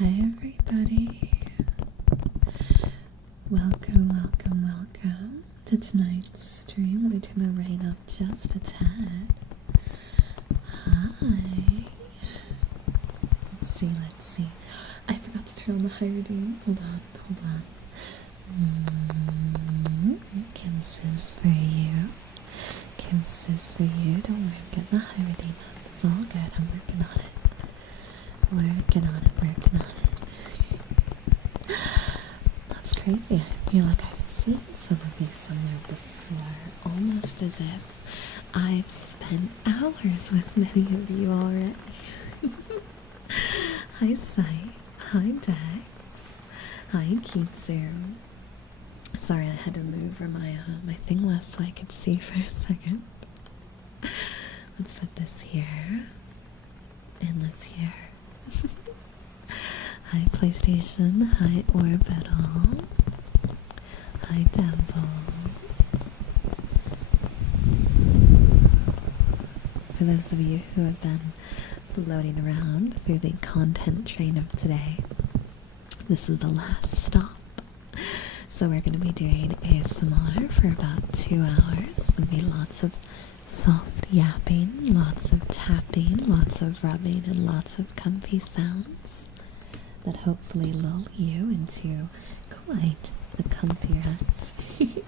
Hi everybody. Welcome to tonight's stream. Let me turn the rain up just a tad. Hi. Let's see. I forgot to turn on the high redeem. Hold on. Kim's is for you. Kim's is for you. Don't worry, I'm getting the high redeem up. It's all good. I'm working on it. That's crazy. I feel like I've seen some of you somewhere before, almost as if I've spent hours with many of you already. Hi Sight, hi Dex, hi Kitsu. Sorry, I had to move where my thing was so I could see for a second. Let's put this here and this here. Hi PlayStation, hi Orbital, hi Temple. For those of you who have been floating around through the content train of today, this is the last stop. So we're going to be doing ASMR for about 2 hours. It's going to be lots of soft yapping, lots of tapping, lots of rubbing, and lots of comfy sounds that hopefully lull you into quite the comfier rest. If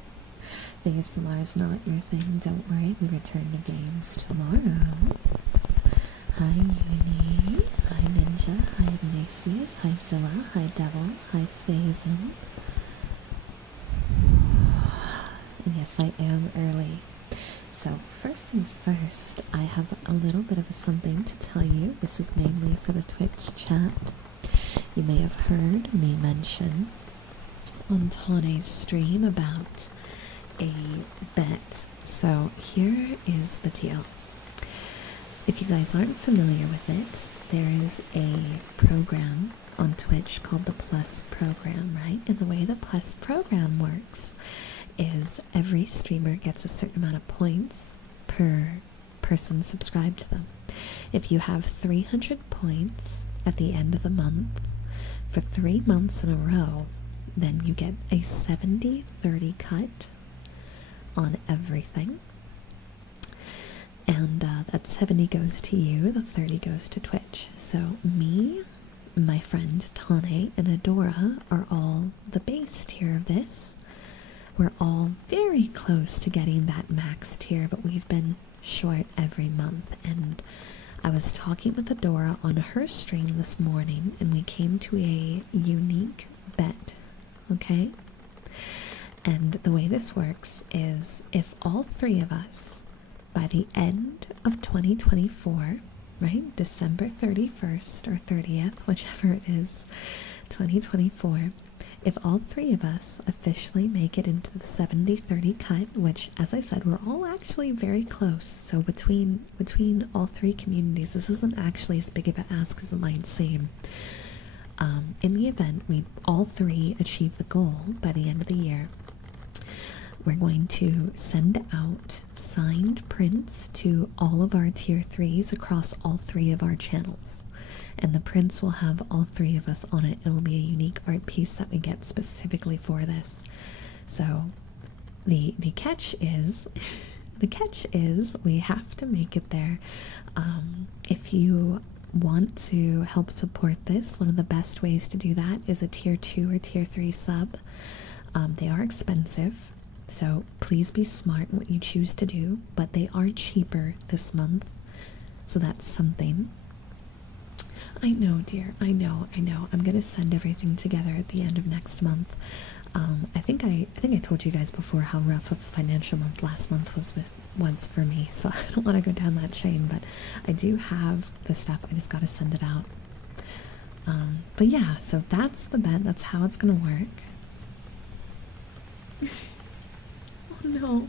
ASMR is not your thing, don't worry, we return to games tomorrow. Hi Uni, hi Ninja, hi Ignatius, hi Zilla, hi Devil, hi Faisal. And yes, I am early. So first things first, I have a little bit of something to tell you. This is mainly for the Twitch chat. You may have heard me mention on Tane's stream about a bet. So here is the deal. If you guys aren't familiar with it, there is a program on Twitch called the Plus program, right? And the way the Plus program works is every streamer gets a certain amount of points per person subscribed to them. If you have 300 points at the end of the month for 3 months in a row, then you get a 70-30 cut on everything. And that 70 goes to you, the 30 goes to Twitch. So me, my friend Tane, and Adora are all the base tier of this. We're all very close to getting that max tier, but we've been short every month. And I was talking with Adora on her stream this morning, and we came to a unique bet, okay? And the way this works is if all three of us, by the end of 2024, right, December 31st or 30th, whichever it is, 2024, if all three of us officially make it into the 70-30 cut, which, as I said, we're all actually very close. So between all three communities, this isn't actually as big of an ask as it might seem. In the event we all three achieve the goal by the end of the year, we're going to send out signed prints to all of our tier 3s across all three of our channels. And the prints will have all three of us on it. It'll be a unique art piece that we get specifically for this. So the catch is we have to make it there. If you want to help support this, one of the best ways to do that is a tier 2 or tier 3 sub. They are expensive, so please be smart in what you choose to do, but they are cheaper this month, so that's something. I know, dear. I know. I'm gonna send everything together at the end of next month. I think I told you guys before how rough of a financial month last month was for me, so I don't want to go down that chain. But I do have the stuff. I just gotta send it out. But yeah, so that's the bet. That's how it's gonna work. Oh no.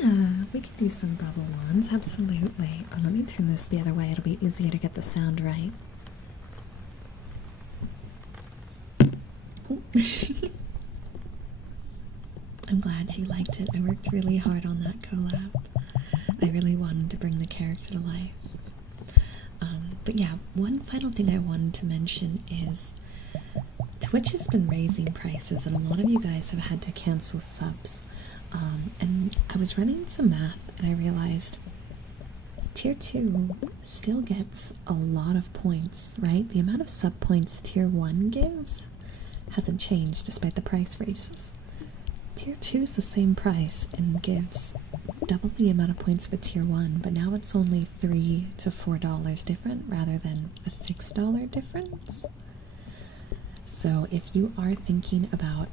Yeah, we can do some bubble ones, absolutely. Or let me turn this the other way, it'll be easier to get the sound right. Oh. I'm glad you liked it. I worked really hard on that collab. I really wanted to bring the character to life. But But yeah, one final thing I wanted to mention is Twitch has been raising prices, and a lot of you guys have had to cancel subs. And I was running some math, and I realized Tier 2 still gets a lot of points, right? The amount of sub points Tier 1 gives hasn't changed despite the price raises. Tier 2 is the same price and gives double the amount of points for Tier 1, but now it's only $3 to $4 different rather than a $6 difference. So if you are thinking about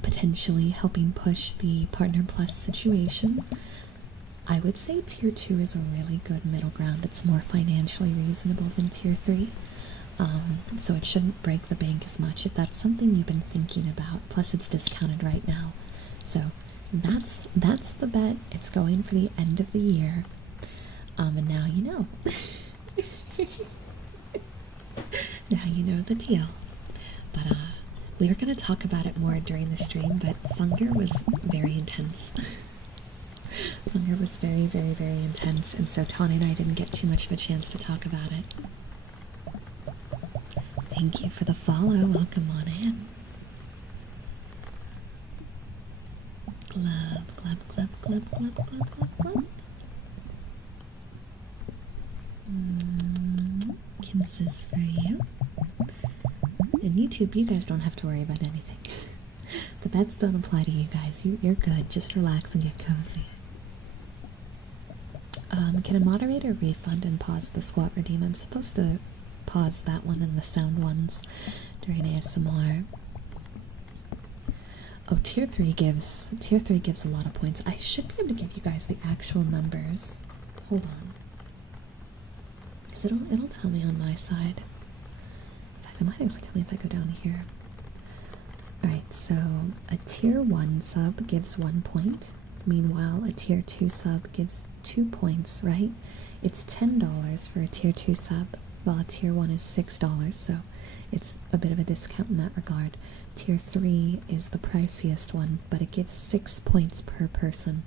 potentially helping push the Partner Plus situation, I would say Tier 2 is a really good middle ground. It's more financially reasonable than Tier 3. So it shouldn't break the bank as much if that's something you've been thinking about. Plus it's discounted right now. So that's the bet. It's going for the end of the year. And now you know. Now you know the deal. But we were going to talk about it more during the stream, but Funger was very intense. Funger was very, very, very intense, and so Tawny and I didn't get too much of a chance to talk about it. Thank you for the follow. Welcome on in. Glub, glub, glub, glub, glub, glub, glub, glub. Kimses for you. And YouTube, you guys don't have to worry about anything. The bets don't apply to you guys. You're good. Just relax and get cozy. Can a moderator refund and pause the squat redeem? I'm supposed to pause that one and the sound ones during ASMR. Oh, Tier 3 gives a lot of points. I should be able to give you guys the actual numbers. Hold on. Because it'll tell me on my side. In fact, it might actually tell me if I go down here. Alright, so a Tier 1 sub gives 1 point. Meanwhile, a Tier 2 sub gives 2 points, right? It's $10 for a Tier 2 sub, while a Tier 1 is $6, so it's a bit of a discount in that regard. Tier 3 is the priciest one, but it gives 6 points per person.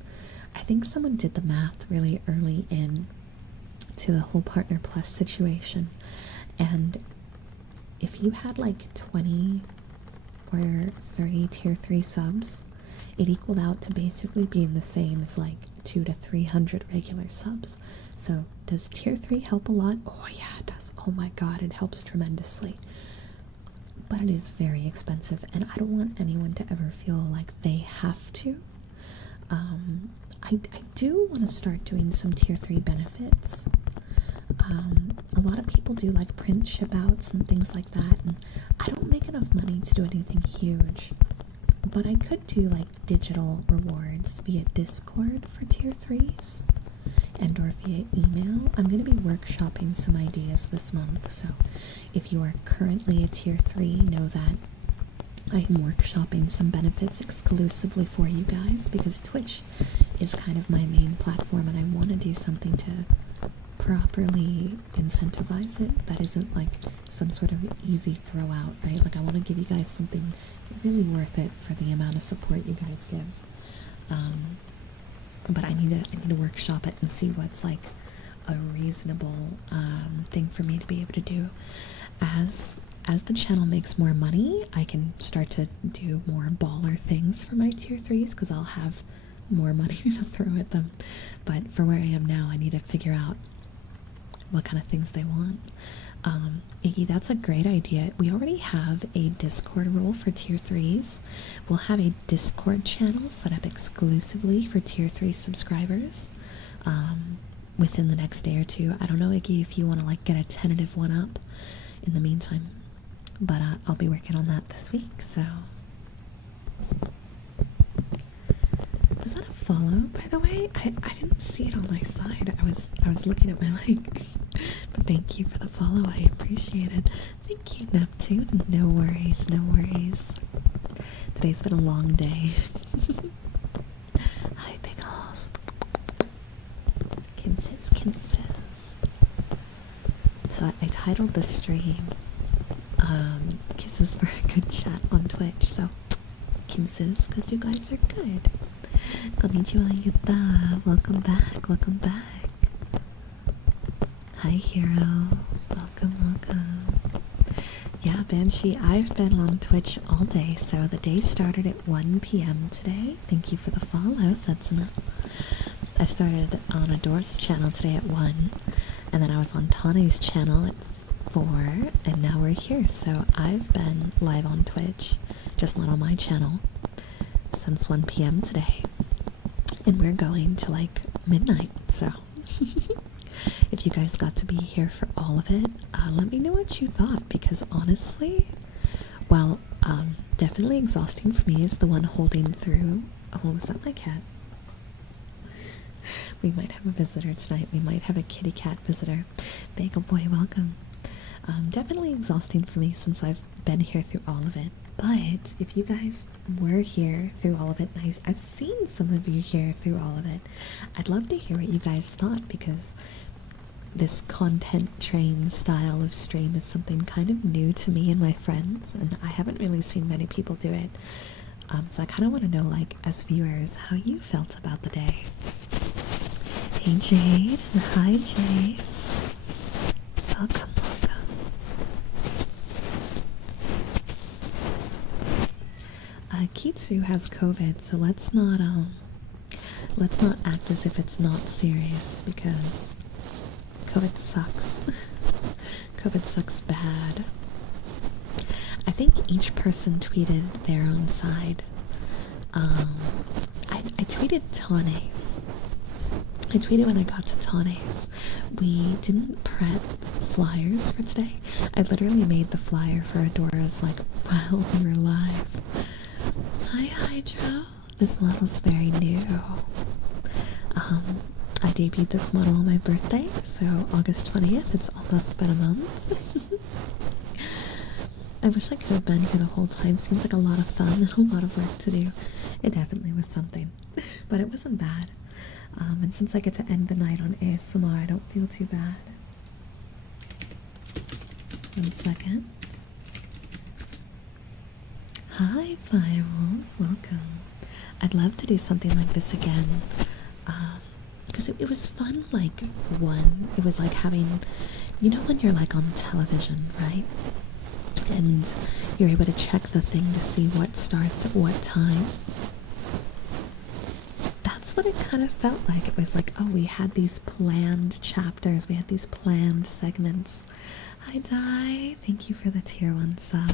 I think someone did the math really early in to the whole Partner Plus situation, and if you had like 20 or 30 Tier 3 subs, it equaled out to basically being the same as like 200 to 300 regular subs. So does Tier 3 help a lot? Oh yeah, it does. Oh my god, it helps tremendously. But it is very expensive, and I don't want anyone to ever feel like they have to. I do want to start doing some Tier 3 benefits. A lot of people do like print ship outs and things like that, and I don't make enough money to do anything huge. But I could do like digital rewards via Discord for Tier 3s and or via email. I'm going to be workshopping some ideas this month, so if you are currently a Tier 3, know that I am workshopping some benefits exclusively for you guys, because Twitch is kind of my main platform and I want to do something to properly incentivize it that isn't like some sort of easy throw out, right? Like I want to give you guys something really worth it for the amount of support you guys give. But I need to workshop it and see what's like a reasonable thing for me to be able to do. As the channel makes more money, I can start to do more baller things for my Tier 3s because I'll have more money to throw at them. But for where I am now, I need to figure out what kind of things they want. Iggy, that's a great idea. We already have a Discord role for Tier 3s. We'll have a Discord channel set up exclusively for Tier 3 subscribers within the next day or two. I don't know, Iggy, if you want to like get a tentative one up in the meantime, but I'll be working on that this week. So was that a follow, by the way? I didn't see it on my side. I was looking at my like, but thank you for the follow. I appreciate it. Thank you, Neptune. No worries, no worries. Today's been a long day. Hi, Pickles. Kim says. So I titled the stream Kisses for a Good Chat on Twitch. So Kim says, because you guys are good. Konnichiwa, Yuta. Welcome back, welcome back. Hi, Hero. Welcome, welcome. Yeah, Banshee, I've been on Twitch all day, so the day started at 1 p.m. today. Thank you for the follow, Setsuna. I started on Adore's channel today at 1, and then I was on Tane's channel at 4, and now we're here. So I've been live on Twitch, just not on my channel, since 1 p.m. today. And we're going to like midnight, so if you guys got to be here for all of it, let me know what you thought, because honestly, well, definitely exhausting for me is the one holding through. Oh, was that my cat? We might have a visitor tonight. We might have a kitty cat visitor. Bagel boy, welcome. Definitely exhausting for me since I've been here through all of it. But if you guys were here through all of it, and I've seen some of you here through all of it, I'd love to hear what you guys thought, because this content train style of stream is something kind of new to me and my friends, and I haven't really seen many people do it. So I kind of want to know, like, as viewers, how you felt about the day. Hey Jade, and hi Jace. Welcome, welcome. Kitsu has COVID, so let's not act as if it's not serious, because COVID sucks. COVID sucks bad. I think each person tweeted their own side. I tweeted Tane's. I tweeted when I got to Tane's. We didn't prep flyers for today. I literally made the flyer for Adora's like while we were live. Hi Hydro. This model's very new. I debuted this model on my birthday, so August 20th. It's almost been a month. I wish I could have been here the whole time. Seems like a lot of fun and a lot of work to do. It definitely was something, but it wasn't bad. And since I get to end the night on ASMR, I don't feel too bad. 1 second. Hi, Firewolves, welcome. I'd love to do something like this again. Because it was fun, like, it was like having, you know when you're like on television, right? And you're able to check the thing to see what starts at what time. That's what it kind of felt like. It was like, oh, we had these planned chapters, we had these planned segments. Hi, Di. Thank you for the tier 1 sub.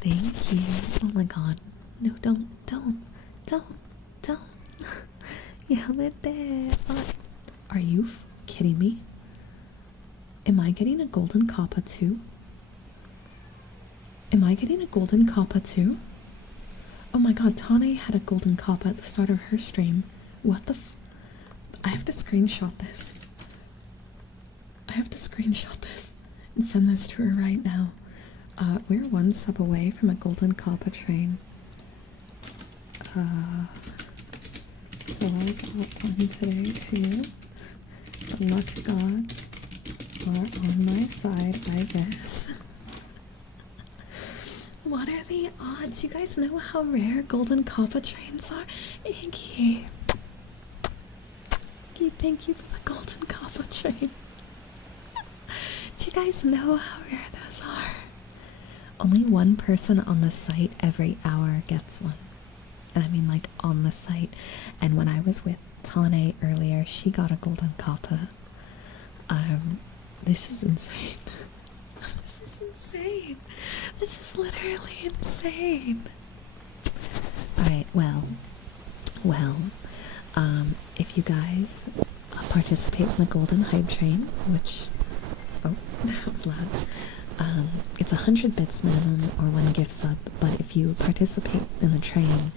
Thank you. Oh my god. No, don't. Are you kidding me? Am I getting a golden kappa too? Am I getting a golden kappa too? Oh my god, Tane had a golden kappa at the start of her stream. What the I have to screenshot this. I have to screenshot this and send this to her right now. We're 1 sub away from a golden kappa train. So I got one today too. The luck gods are on my side, I guess. What are the odds? You guys know how rare golden kappa trains are? Iggy. Thank you for the golden kappa train. Do you guys know how rare those are? Only 1 person on the site every hour gets one. And I mean like on the site. And when I was with Tane earlier, she got a golden kappa. This is insane. This is insane. This is literally insane. Alright, well, if you guys participate in the golden hype train, which, oh, that was loud. It's 100 bits minimum or 1 gift sub, but if you participate in the train,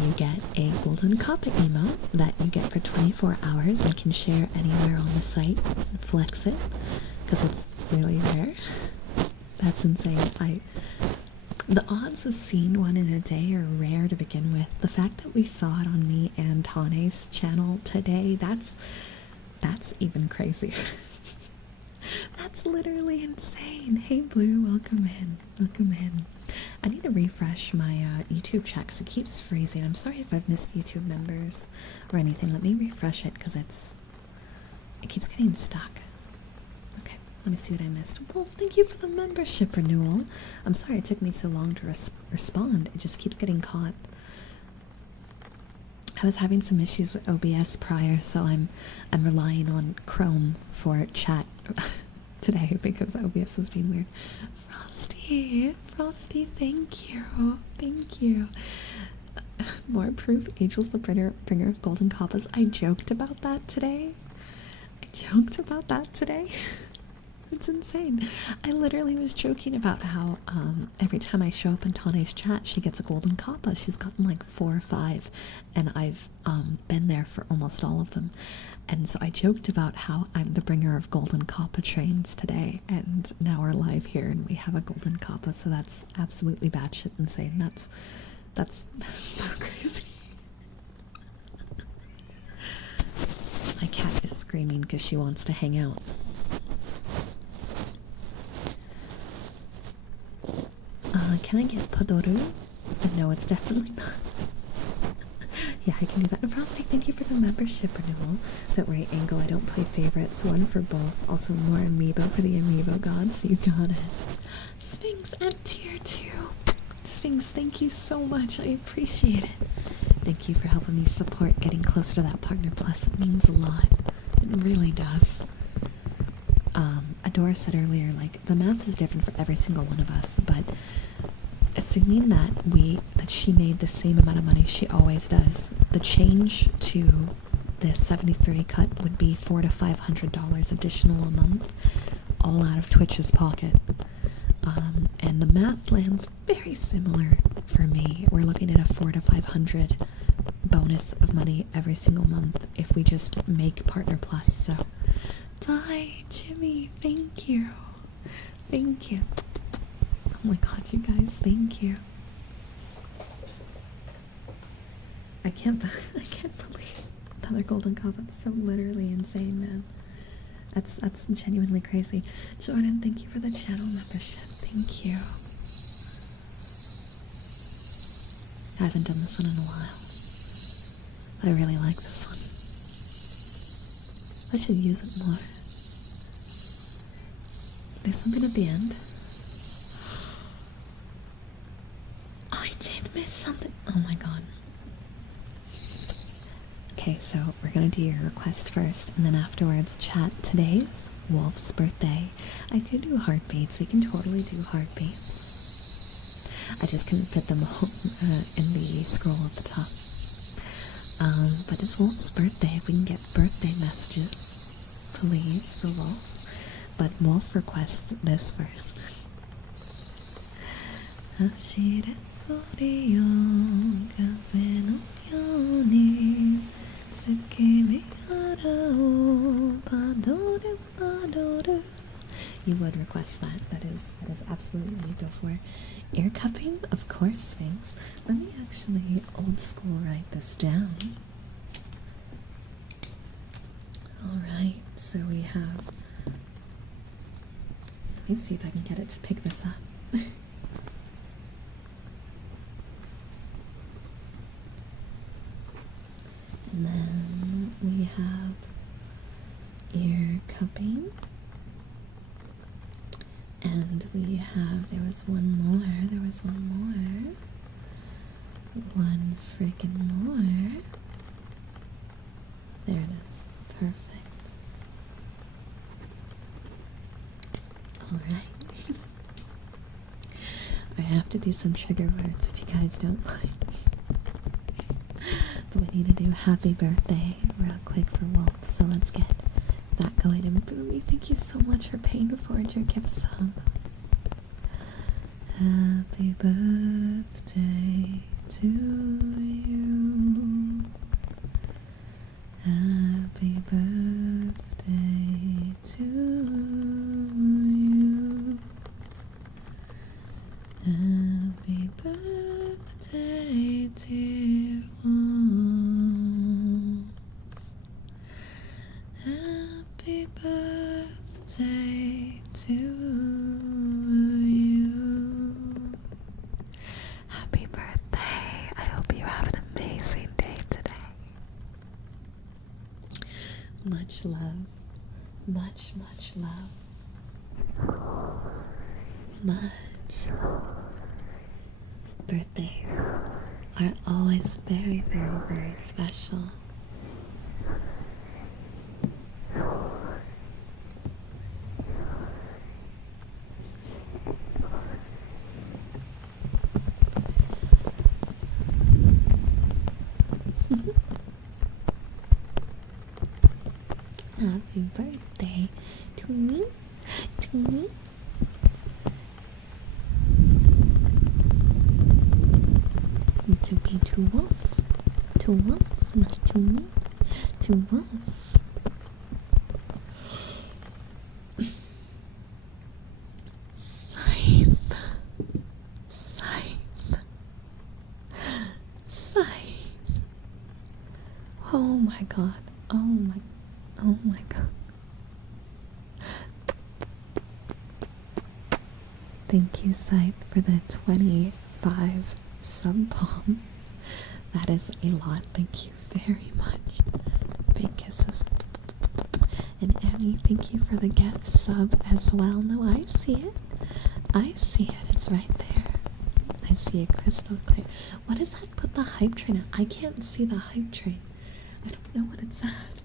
you get a golden kappa emote that you get for 24 hours and can share anywhere on the site and flex it, because it's really rare. That's insane. The odds of seeing one in a day are rare to begin with. The fact that we saw it on me and Tane's channel today, that's even crazier. That's literally insane. Hey Blue, welcome in. Welcome in. I need to refresh my YouTube chat because it keeps freezing. I'm sorry if I've missed YouTube members or anything. Let me refresh it because it's It keeps getting stuck. Okay, let me see what I missed. Wolf, thank you for the membership renewal. I'm sorry it took me so long to respond. It just keeps getting caught. I was having some issues with OBS prior, so I'm relying on Chrome for chat today because OBS was being weird. Frosty, thank you. More proof. Angel's the bringer of golden kappas. I joked about that today. It's insane. I literally was joking about how every time I show up in Tane's chat, she gets a golden kappa. She's gotten like 4 or 5, and I've been there for almost all of them. And so I joked about how I'm the bringer of golden kappa trains today, and now we're live here and we have a golden kappa. So that's absolutely batshit insane. That's so crazy. My cat is screaming because she wants to hang out. Can I get Padoru? No, it's definitely not. Yeah, I can do that. And Frosty, thank you for the membership renewal. Don't worry, Angle, I don't play favorites. One for both. Also more amiibo for the amiibo gods. You got it. Sphinx at tier 2. Sphinx, thank you so much. I appreciate it. Thank you for helping me support getting closer to that Partner Plus. It means a lot. It really does. Adora said earlier, like, the math is different for every single one of us, but assuming that she made the same amount of money she always does, the change to the 70-30 cut would be $400 to $500 additional a month, all out of Twitch's pocket. And the math lands very similar for me. We're looking at a $400 to $500 bonus of money every single month if we just make Partner Plus. So, Jimmy, thank you. Oh my god, you guys, thank you. I can't believe another golden cup. It's so literally insane, man. That's genuinely crazy. Jordan, thank you for the channel membership. Thank you. I haven't done this one in a while. I really like this one. I should use it more. There's something at the end. I did miss something. Oh my god. Okay, so we're gonna do your request first, and then afterwards chat. Today's Wolf's birthday. I do heartbeats. We can totally do heartbeats. I just couldn't fit them all in the scroll at the top. But it's Wolf's birthday. If we can get birthday messages, please, for Wolf. But Wolf requests this first. 走れそりよ風のように月見原をパドルパドル You would request that. That is absolutely what you go for. Ear cupping? Of course, Sphinx. Let me actually old school write this down. Alright, so we have... Let me see if I can get it to pick this up. And then we have ear cupping. And we have, there was one more. One freaking more. There it is. Perfect. Alright. I have to do some trigger words if you guys don't mind. But we need to do happy birthday real quick for Wolf, so let's get that going. And Boomy, thank you so much for paying forward your gift sub. Happy birthday to you. Happy birthday to you. Happy birthday, dear Wolf. Happy birthday to you. Happy birthday. I hope you have an amazing day today. Much love. Much, much love. Much love. Birthdays are always very, very, very special. Happy birthday to me, to me. To be to Wolf, not to me, to Wolf. Scythe, Scythe, Scythe. Oh my god, oh my god. Thank you, Scythe, for the 25 sub-bomb. That is a lot. Thank you very much. Big kisses. And Abby, thank you for the gift sub as well. No, I see it. I see it. It's right there. I see it crystal clear. What does that put the hype train at? I can't see the hype train. I don't know what it's at.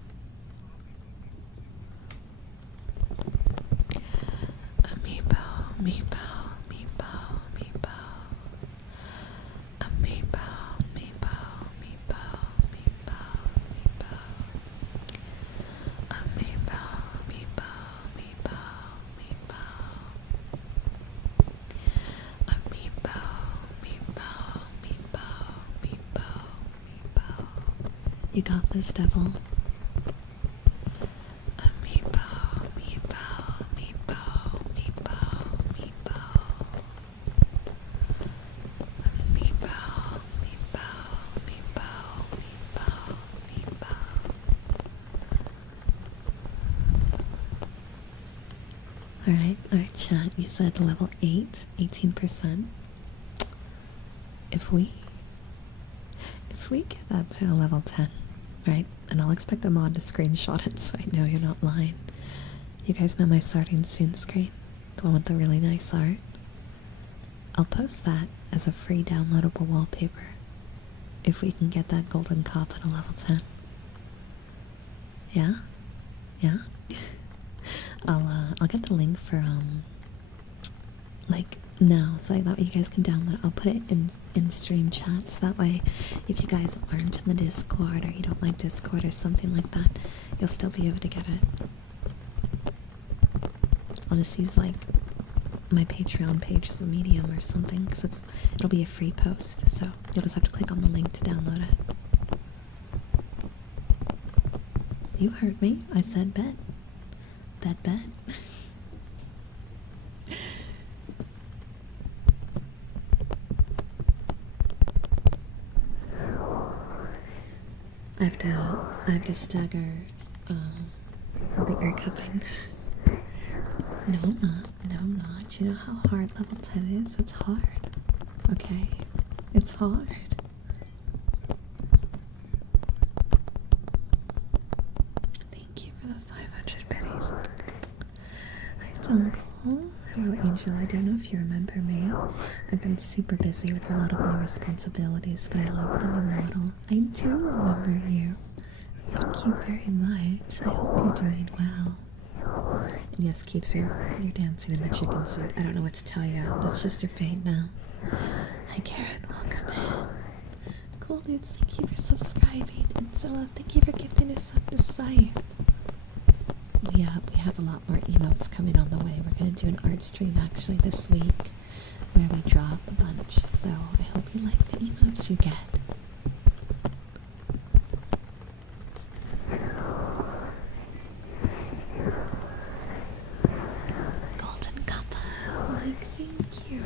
Amiibo, Amiibo. You got this, devil. Amiibo, Amiibo, Amiibo, Amiibo, Amiibo. Amiibo, Amiibo, Amiibo, Amiibo, Amiibo. Alright, chat. You said level 8, 18%. If we get that to a level 10, right? And I'll expect a mod to screenshot it so I know you're not lying. You guys know my starting soon screen? The one with the really nice art? I'll post that as a free downloadable wallpaper if we can get that golden cup at a level 10. Yeah? Yeah? I'll get the link for, like, now, so that way you guys can download it. I'll put it in stream chat, so that way if you guys aren't in the Discord or you don't like Discord or something like that, you'll still be able to get it. I'll just use like my Patreon page as a medium or something, because it'll be a free post, so you'll just have to click on the link to download it. You heard me. I said bet. Bet. I have to stagger the air cupping. No, I'm not. You know how hard level 10 is? It's hard. Okay? It's hard. Thank you for the 500 pennies. Hi, Uncle. Hello, Angel. I don't know if you remember me. I've been super busy with a lot of new responsibilities, but I love the new model. I do remember you. Thank you very much. I hope you're doing well. And yes, Keats, you're dancing in the chicken suit. I don't know what to tell you. That's just your fate now. Hi, Karen. Welcome in. Cool dudes, thank you for subscribing. And Zilla, thank you for gifting us up the site. We have a lot more emotes coming on the way. We're going to do an art stream actually this week where we drop a bunch. So I hope you like the emotes you get. Golden Kappa, Mike, thank you.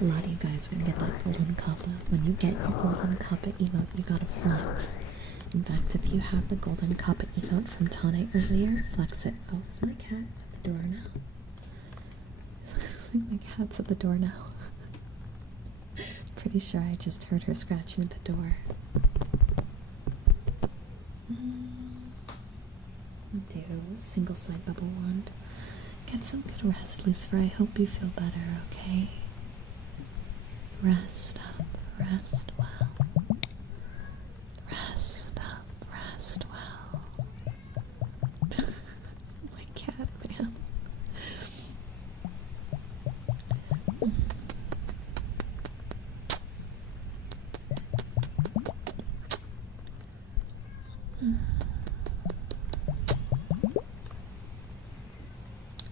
A lot of you guys are going to get that golden kappa. When you get your golden kappa emote, you gotta flex. In fact, if you have the golden kappa emote from Tane earlier, flex it. Oh, is my cat at the door now? My cat's at the door now. Pretty sure I just heard her scratching at the door. single side bubble wand. Get some good rest, Lucifer. I hope you feel better, okay? Rest up, rest well. Rest up, rest well. My cat, man.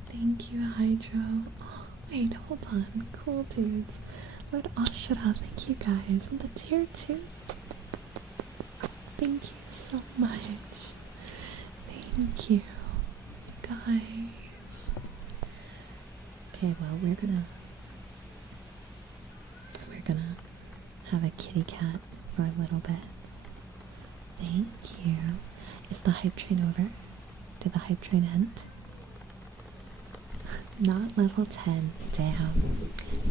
Thank you, Hydro. Oh, wait, hold on. Cool dudes. Lord Ashura, thank you guys. On the tier 2. Thank you so much. Thank you, guys. Okay, well, we're gonna have a kitty cat for a little bit. Thank you. Is the hype train over? Did the hype train end? Not level 10. Damn.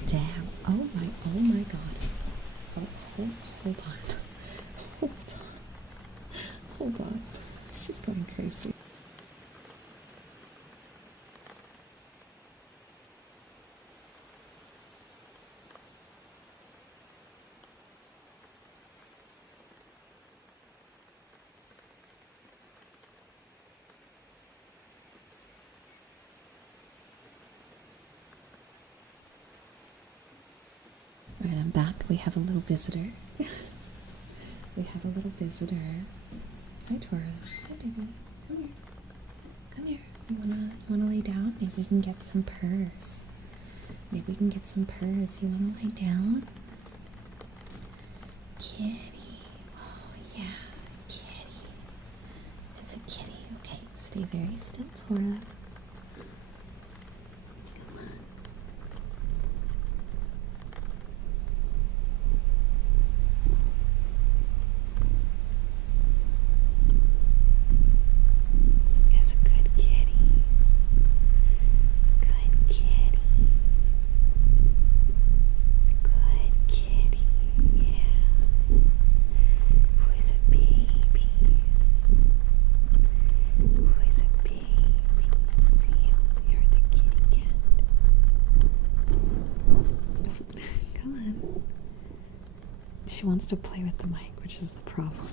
Damn. Oh my god. Oh, hold on. Hold on. She's going crazy. Alright, I'm back. We have a little visitor. We have a little visitor. Hi, Tora. Hi, baby. Come here. Come here. You wanna lay down? Maybe we can get some purrs. Maybe we can get some purrs. You wanna lay down? Kitty. Oh, yeah. Kitty. It's a kitty. Okay, stay very still, Tora. Come on. That's a good kitty. Good kitty. Good kitty. Yeah. Who is a baby? Who is a baby? See you. You're the kitty cat. Come on. She wants to play with the mic, which is the problem.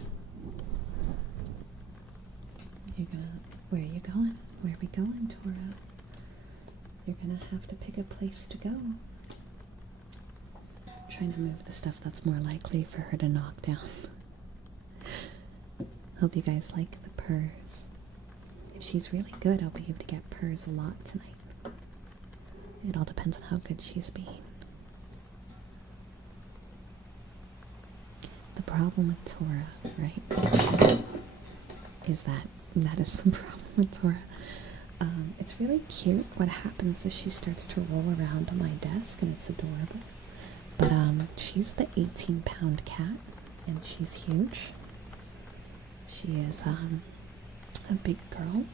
Where are you going? Where are we going, Tora? You're gonna have to pick a place to go. Trying to move the stuff that's more likely for her to knock down. Hope you guys like the purrs. If she's really good, I'll be able to get purrs a lot tonight. It all depends on how good she's being. The problem with Tora, right, is that is the problem with Tora. It's really cute. What happens is she starts to roll around on my desk, and it's adorable. But she's the 18-pound cat, and she's huge. She is a big girl,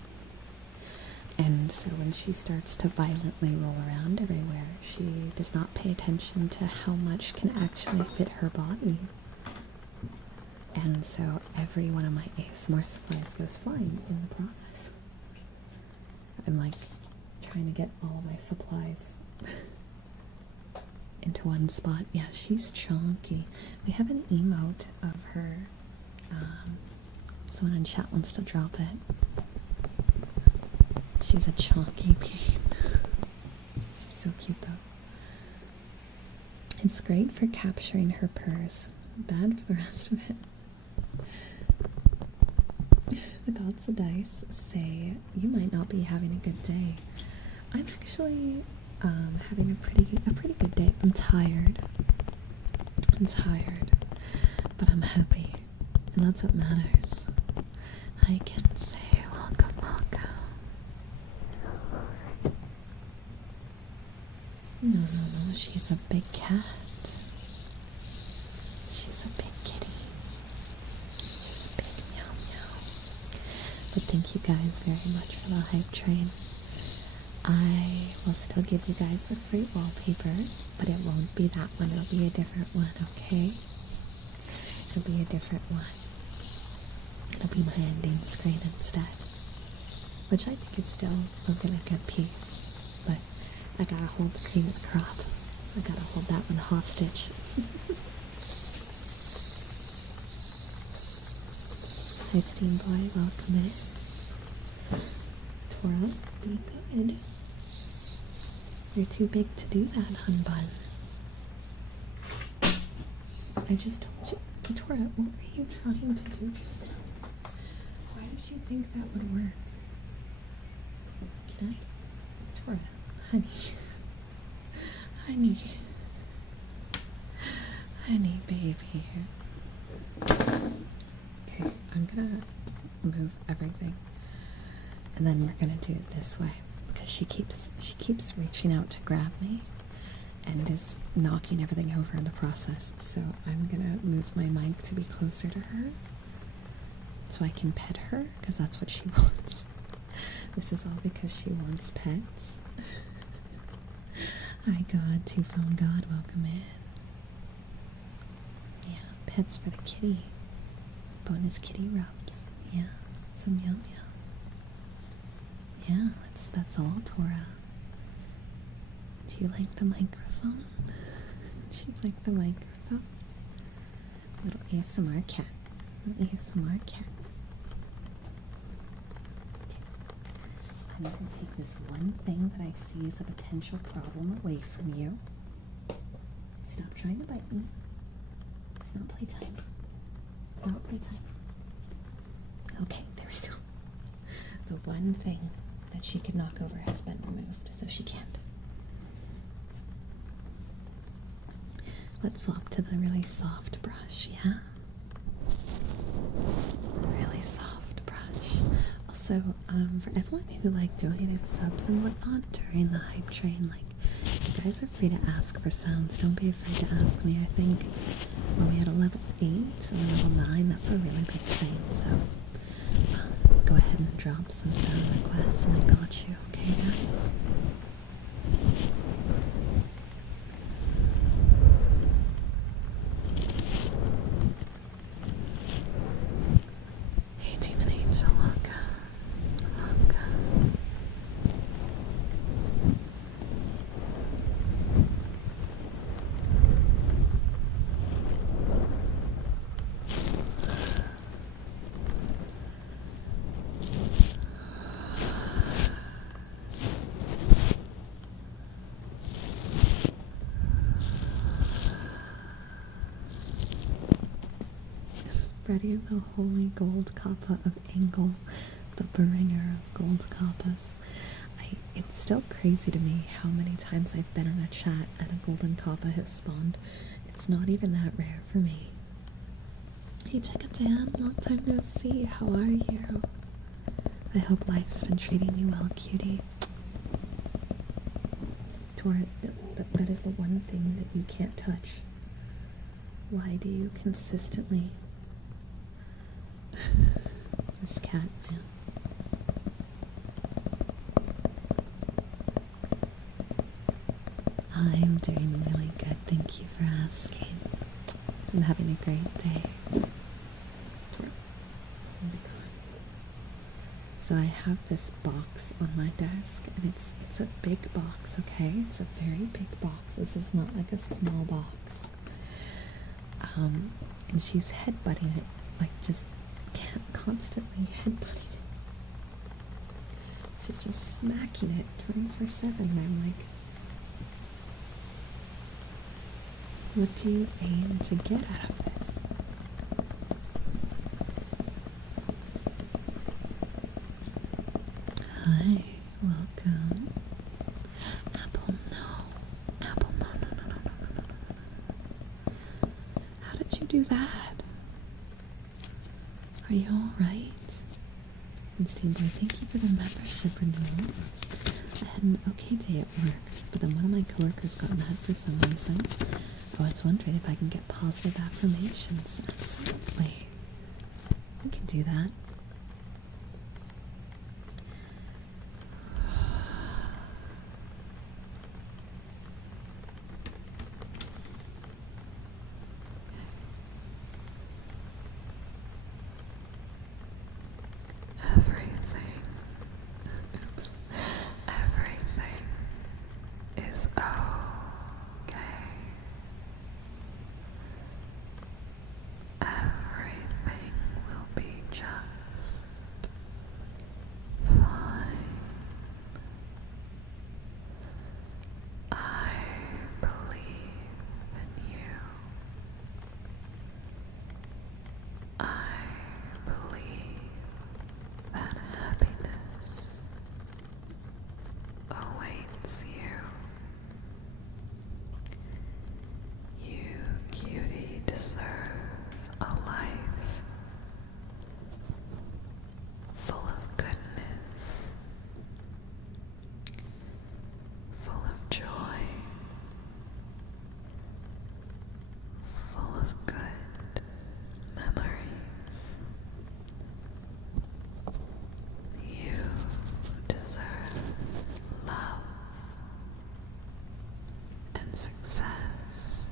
and so when she starts to violently roll around everywhere, she does not pay attention to how much can actually fit her body. And so every one of my ASMR supplies goes flying in the process. I'm like trying to get all my supplies into one spot. Yeah, she's chonky. We have an emote of her. Someone in chat wants to drop it. She's a chonky bean. She's so cute though. It's great for capturing her purrs. Bad for the rest of it. The dots, the dice say you might not be having a good day. I'm actually having a pretty good day. I'm tired, but I'm happy, and that's what matters. I can say welcome. No, she's a big cat. She's a big kitty. She's a big meow meow. But thank you guys very much for the hype train. I will still give you guys a free wallpaper, but it won't be that one. It'll be a different one, okay? It'll be a different one. It'll be my ending screen instead. which I think is still a really good piece, but I gotta hold the cream of the crop. I gotta hold that one hostage. Hi, Steam Boy, welcome in. Tora, be good. You're too big to do that, hun bun. I just told you. Tora, what were you trying to do just now? Why did you think that would work? Can I? Tora, honey. Honey. Honey, baby. Okay, I'm gonna move everything. And then we're gonna do it this way. Because she keeps reaching out to grab me and is knocking everything over in the process. So I'm gonna move my mic to be closer to her so I can pet her, because that's what she wants. This is all because she wants pets. Hi God, Two Phone God, welcome in. Yeah, pets for the kitty. Bonus kitty rubs. Yeah, some yum yum. Yeah, that's all, Tora. Do you like the microphone? Do you like the microphone? Little ASMR cat. Little ASMR cat. Okay. I'm going to take this one thing that I see as a potential problem away from you. Stop trying to bite me. It's not playtime. It's not playtime. Okay, there we go. The one thing that she could knock over has been removed, so she can't. Let's swap to the really soft brush, yeah? Really soft brush. Also, for everyone who donated subs and whatnot during the hype train, you guys are free to ask for sounds. Don't be afraid to ask me. I think when we had a level 8 or a level 9, that's a really big train, so go ahead and drop some sound requests and I got you, okay guys? Hey Demon Angel, welcome. Welcome. Spreading the holy gold kappa of Angle, the bringer of gold kappas. It's still crazy to me how many times I've been in a chat and a golden kappa has spawned. It's not even that rare for me. Hey Tekatan, long time no see, how are you? I hope life's been treating you well, cutie. Tora, that is the one thing that you can't touch. Why do you consistently... This cat, man. I'm doing really good, thank you for asking. I'm having a great day. So I have this box on my desk, and it's a big box, okay? It's a very big box. This is not like a small box. And she's headbutting it, just constantly headbutting it. She's just smacking it 24/7, and I'm like, what do you aim to get out of this? Hi, welcome. Apple, no. Apple, no. How did you do that? Are you alright? And Steam Boy, thank you for the membership renewal. I had an okay day at work, but then one of my coworkers got mad for some reason. I was wondering if I can get positive affirmations. Absolutely. We can do that. Everything okay. Everything will be just fine. I believe in you. I believe that happiness awaits you. You, cutie, deserve a life full of goodness, full of joy, full of good memories. You deserve love and success.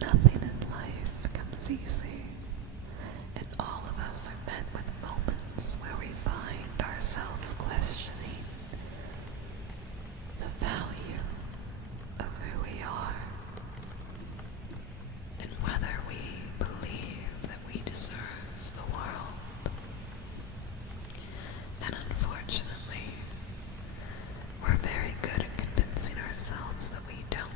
Nothing in life comes easy, and all of us are met with moments where we find ourselves questioning the value of who we are and whether we believe that we deserve the world. And unfortunately, we're very good at convincing ourselves that we don't.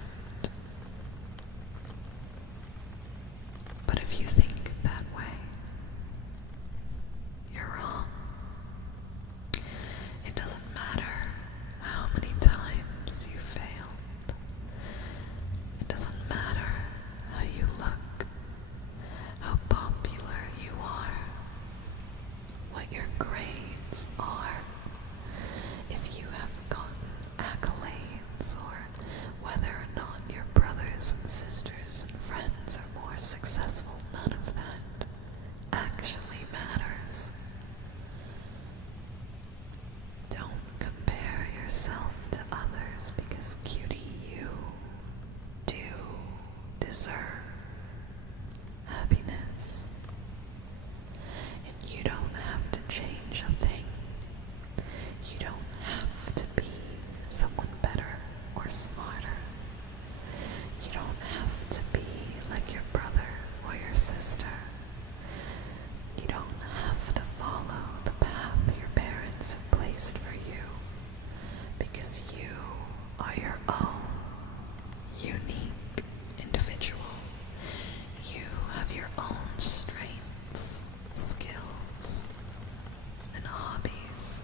But if you think that way, you're wrong. It doesn't matter how many times you failed. It doesn't matter how you look, how popular you are, what your grades are, if you have gotten accolades, or whether or not your brothers and sisters and friends are more successful. None of that actually matters. Don't compare yourself to others, because cutie, you do deserve happiness. And you don't have to change a thing. You don't have to be someone better or smarter. You don't have to be like your brother or your sister. You don't have to follow the path your parents have placed for you, because you are your own unique individual. You have your own strengths, skills, and hobbies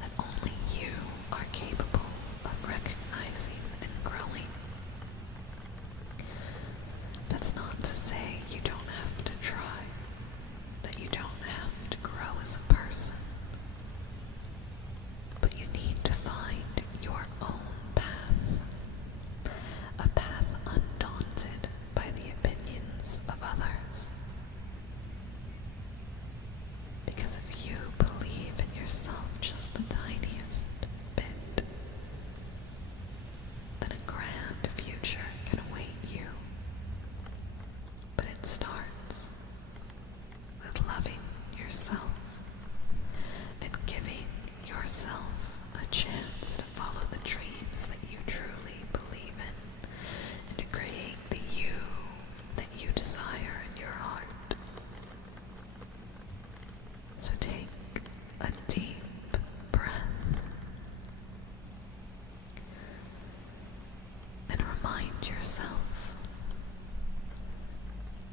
that only you are capable of recognizing and growing. That's not to say you don't have to try, that you don't have to grow as a person, but you need to find your own path, a path undaunted by the opinions of others. Because if you believe in yourself just the tiniest bit, then a grand future can await you. But it starts with loving yourself and giving yourself a chance to follow the dreams that you truly believe in, and to create the you that you desire in your heart. So take a deep breath and remind yourself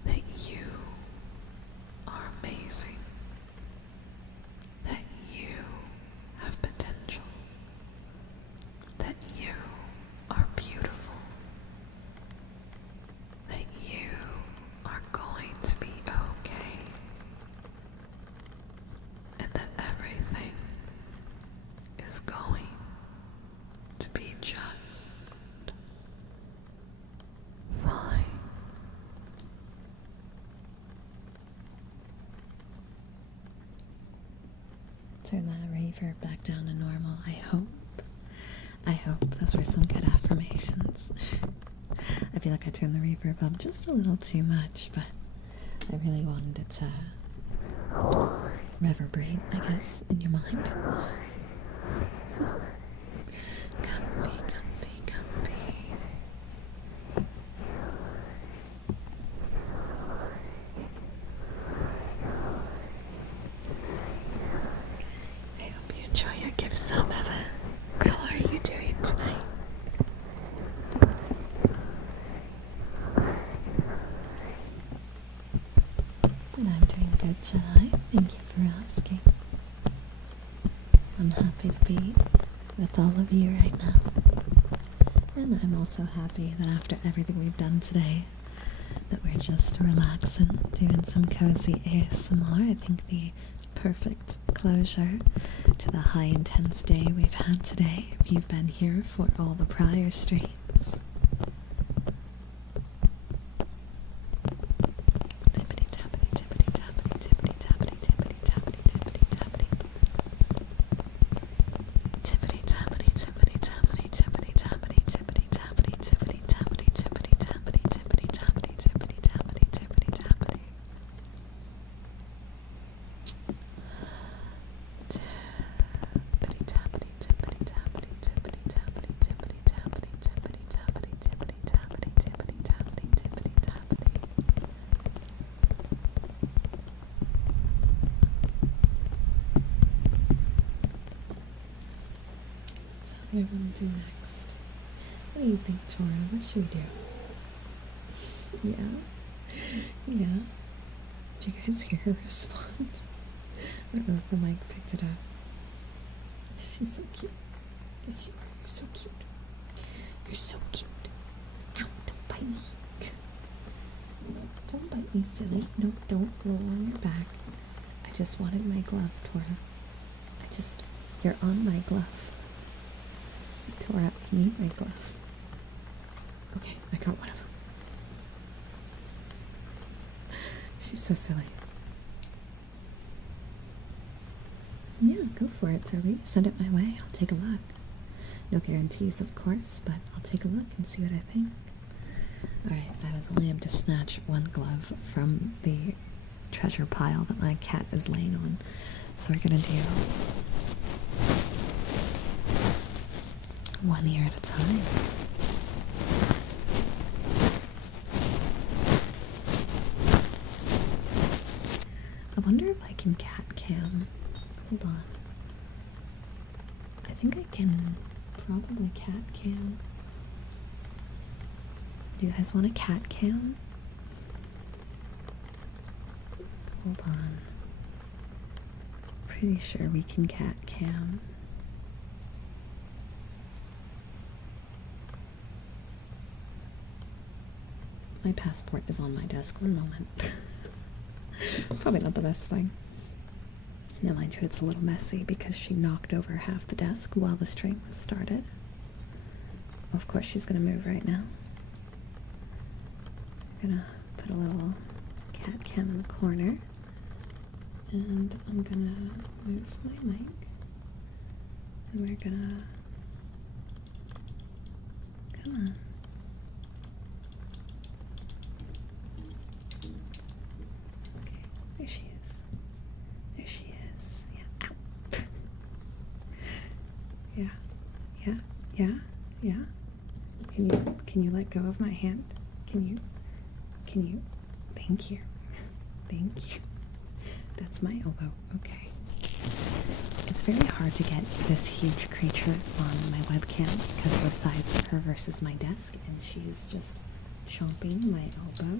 that you are amazing, that you have potential, that you are beautiful, that you are going to be okay, and that everything is going to be just fine. Turn that reverb back down to normal. I hope those were some good affirmations. I feel like I turned the reverb up just a little too much, but I really wanted it to reverberate, I guess, in your mind. Jedi. Thank you for asking. I'm happy to be with all of you right now. And I'm also happy that after everything we've done today, that we're just relaxing, doing some cozy ASMR. I think the perfect closure to the high intense day we've had today, if you've been here for all the prior streams. Tippity tappity tippity tappity tippity tappity tippity tappity tippity tappity. Tippity tappity tippity tappity tippity tappity tippity tappity tippity tappity tippity tappity tippity tappity tippity tappity tippity tappity. Tippity tappity tippity tappity tippity tappity tippity tappity tippity tappity tippity tappity tippity tappity tippity tappity. So what do we want to do next? What do you think, Tora? What should we do? Yeah? Yeah? Did you guys hear her response? I don't know if the mic picked it up. She's so cute. Yes, you are. You're so cute. You're so cute. Ow, don't bite me. No, don't bite me, silly. No, don't roll on your back. I just wanted my glove, Tora. You're on my glove. Tora, I need my glove. Okay, I got one of them. She's so silly. Yeah, go for it, Toby. Send it my way. I'll take a look. No guarantees, of course, but I'll take a look and see what I think. Alright, I was only able to snatch one glove from the treasure pile that my cat is laying on. So we're gonna do one ear at a time. I wonder if I can cat cam. Hold on. I think I can probably cat cam. Do you guys want a cat cam? Hold on. Pretty sure we can cat cam. My passport is on my desk. One moment. Probably not the best thing. Now, mind you, it's a little messy because she knocked over half the desk while the stream was started. Of course, she's gonna move right now. I'm gonna put a little cat cam in the corner. And I'm gonna move my mic. And we're gonna... Come on. Okay, there she is. There she is. Yeah. Ow. Yeah. Yeah. Yeah. Yeah. Can you let go of my hand? Can you? Thank you. Thank you. That's my elbow. Okay. It's very hard to get this huge creature on my webcam because of the size of her versus my desk, and she is just chomping my elbow.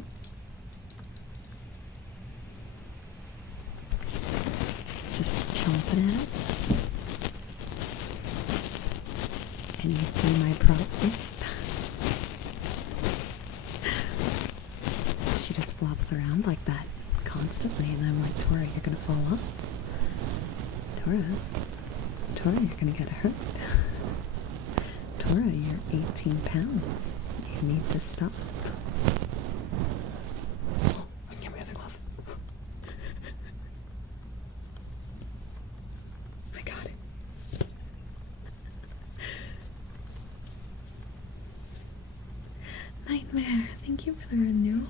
Just chomping at it. And you see my problem. She just flops around like that constantly, and I'm like, Tora, you're gonna fall off. Tora, you're gonna get hurt. Tora, you're 18 pounds. You need to stop. Oh, I can get my other glove. I got it. Nightmare, thank you for the renewal.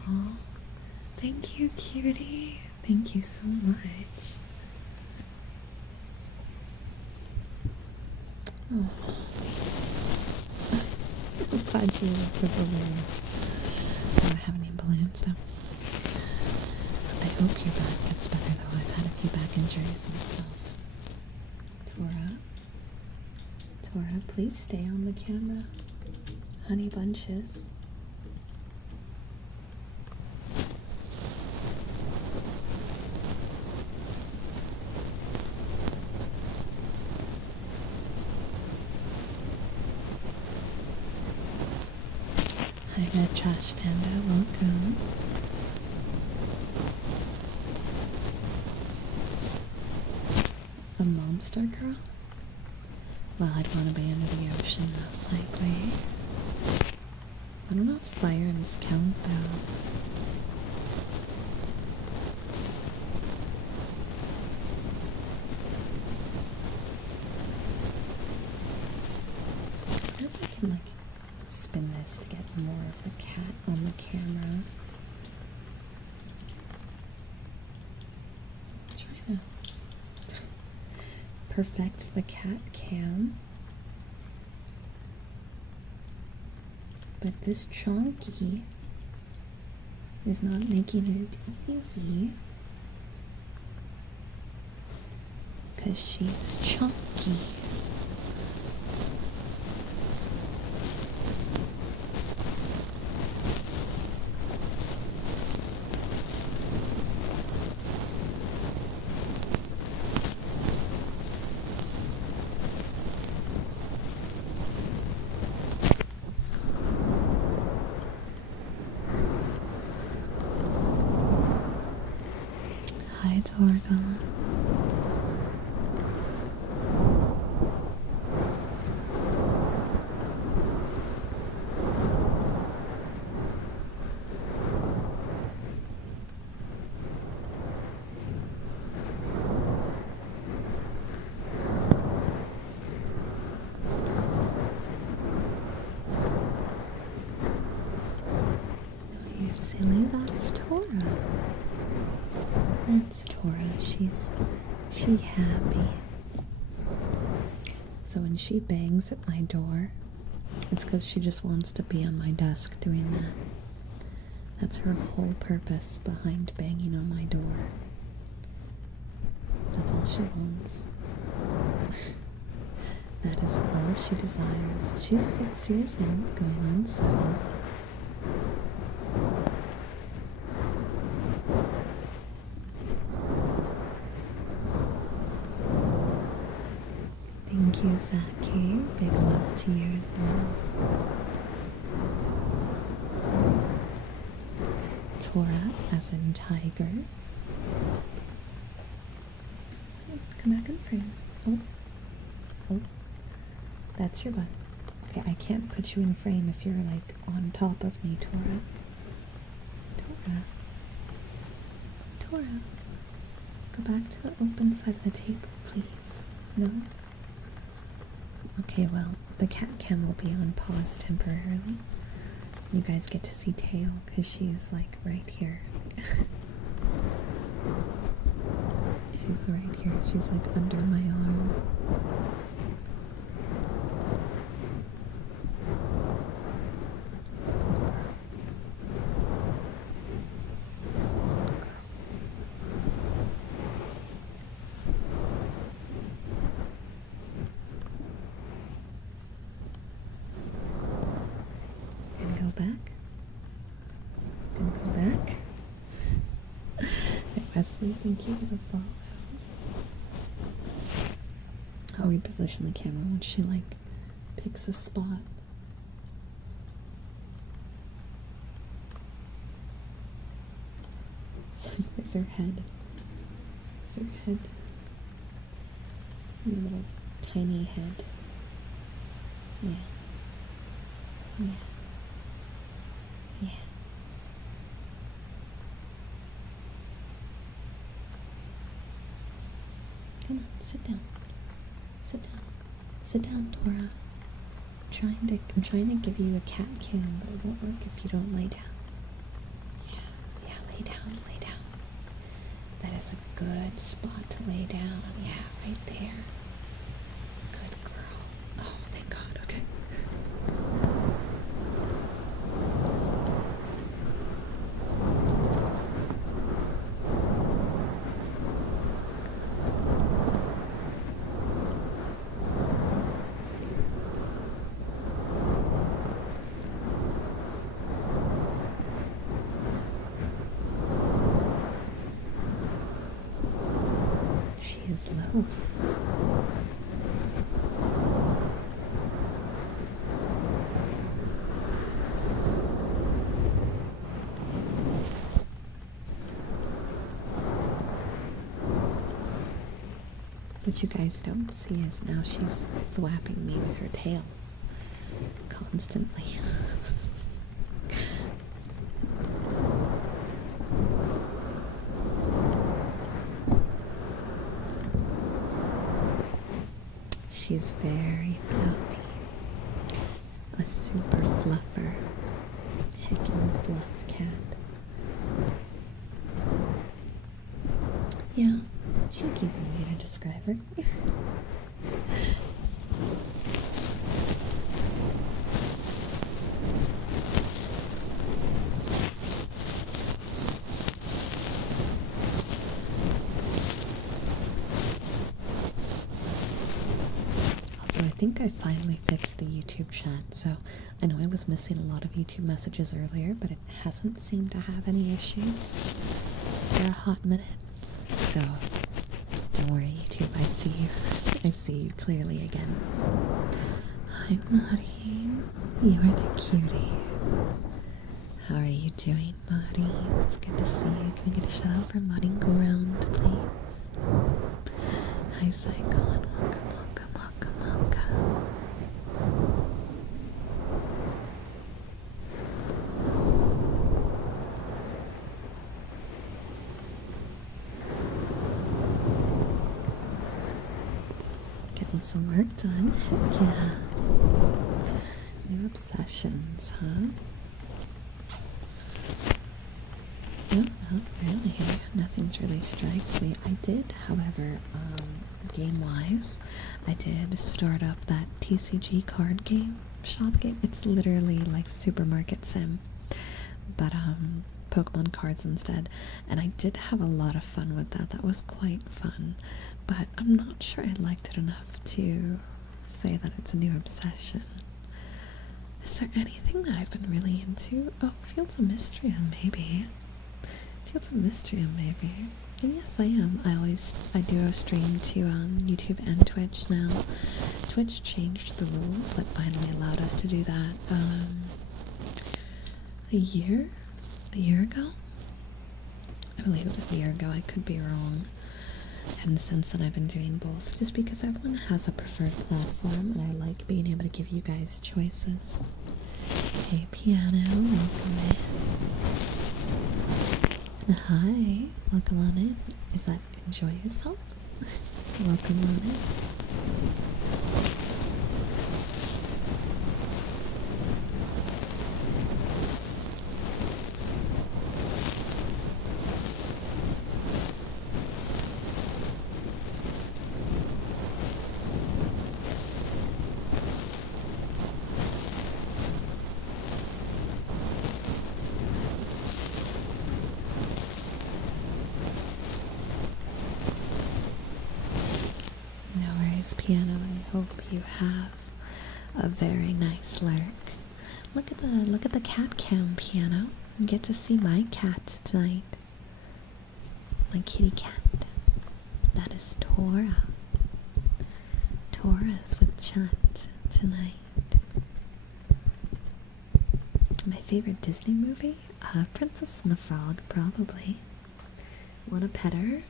Thank you, cutie. Thank you so much. Oh. I'm glad you love the balloon. I don't have any balloons though. I hope your back gets better though. I've had a few back injuries myself. Tora, please stay on the camera. Honey bunches. Hi there, Trash Panda. Welcome. A monster girl? Well, I'd want to be under the ocean, most likely. I don't know if sirens count, though. I hope I can, like, spin this to get more of the cat on the camera. Try to perfect the cat cam. But this chonky is not making it easy because she's chonky. Hi, Torgal. No, you silly, that's Tora. That's Tora. She happy. So when she bangs at my door, it's because she just wants to be on my desk doing that. That's her whole purpose behind banging on my door. That's all she wants. That is all she desires. She's 6 years old, going on 7. Thank you, Zaki. Big love to you as well. Tora, as in tiger. Come back in frame. Oh. That's your butt. Okay, I can't put you in frame if you're, like, on top of me, Tora. Tora. Go back to the open side of the table, please. No? Okay, well, the cat cam will be on pause temporarily. You guys get to see Tail, because she's, like, right here. She's right here. She's, like, under my arm. She's a good girl. She's a good girl. Gonna go back. Gonna go back. Hey, Wesley, thank you for the follow. I'll reposition the camera when she, like, picks a spot. There's her head. There's her head. Your little tiny head. Yeah. Yeah. Yeah. Come on, sit down. Sit down. Sit down, Tora. I'm trying to give you a cat cam, but it won't work if you don't lay down. Yeah, lay down, lay down. That is a good spot to lay down. Yeah, right there. Good girl. Oh, thank God, okay. She is low. What you guys don't see is now she's thwapping me with her tail constantly. She's very fluffy. A super fluffer. Heckin' fluff cat. Yeah, cheeky's a way to describe her. Also, I think I finally fixed the YouTube chat, so I know I was missing a lot of YouTube messages earlier, but it hasn't seemed to have any issues for a hot minute. So, don't worry, YouTube, I see you. I see you clearly again. Hi, Maddie. You're the cutie. How are you doing, Maddie? It's good to see you. Can we get a shout out for Maddie? Go around, please. Hi, Cyclone. Welcome, welcome, welcome, welcome. Getting some work done. Heck yeah. New obsessions, huh? No, not really. Nothing's really strikes me. I did, however, game-wise, I did start up that TCG card game, shop game. It's literally like Supermarket Sim, but Pokemon cards instead. And I did have a lot of fun with that. That was quite fun, but I'm not sure I liked it enough to say that it's a new obsession. Is there anything that I've been really into? Oh, Fields of Mystery, maybe. Fields of Mystery, maybe. And yes, I am. I do stream to YouTube and Twitch now. Twitch changed the rules that finally allowed us to do that a year ago? I believe it was a year ago. I could be wrong. And since then I've been doing both, just because everyone has a preferred platform and I like being able to give you guys choices. Hey, Piano, welcome in. Hi, welcome on in. Is that enjoy yourself? Welcome on in. Piano, I hope you have a very nice lurk. Look at the cat cam, Piano. You get to see my cat tonight. My kitty cat. That is Tora. Tora is with chat tonight. My favorite Disney movie? Princess and the Frog, probably. Want to pet her?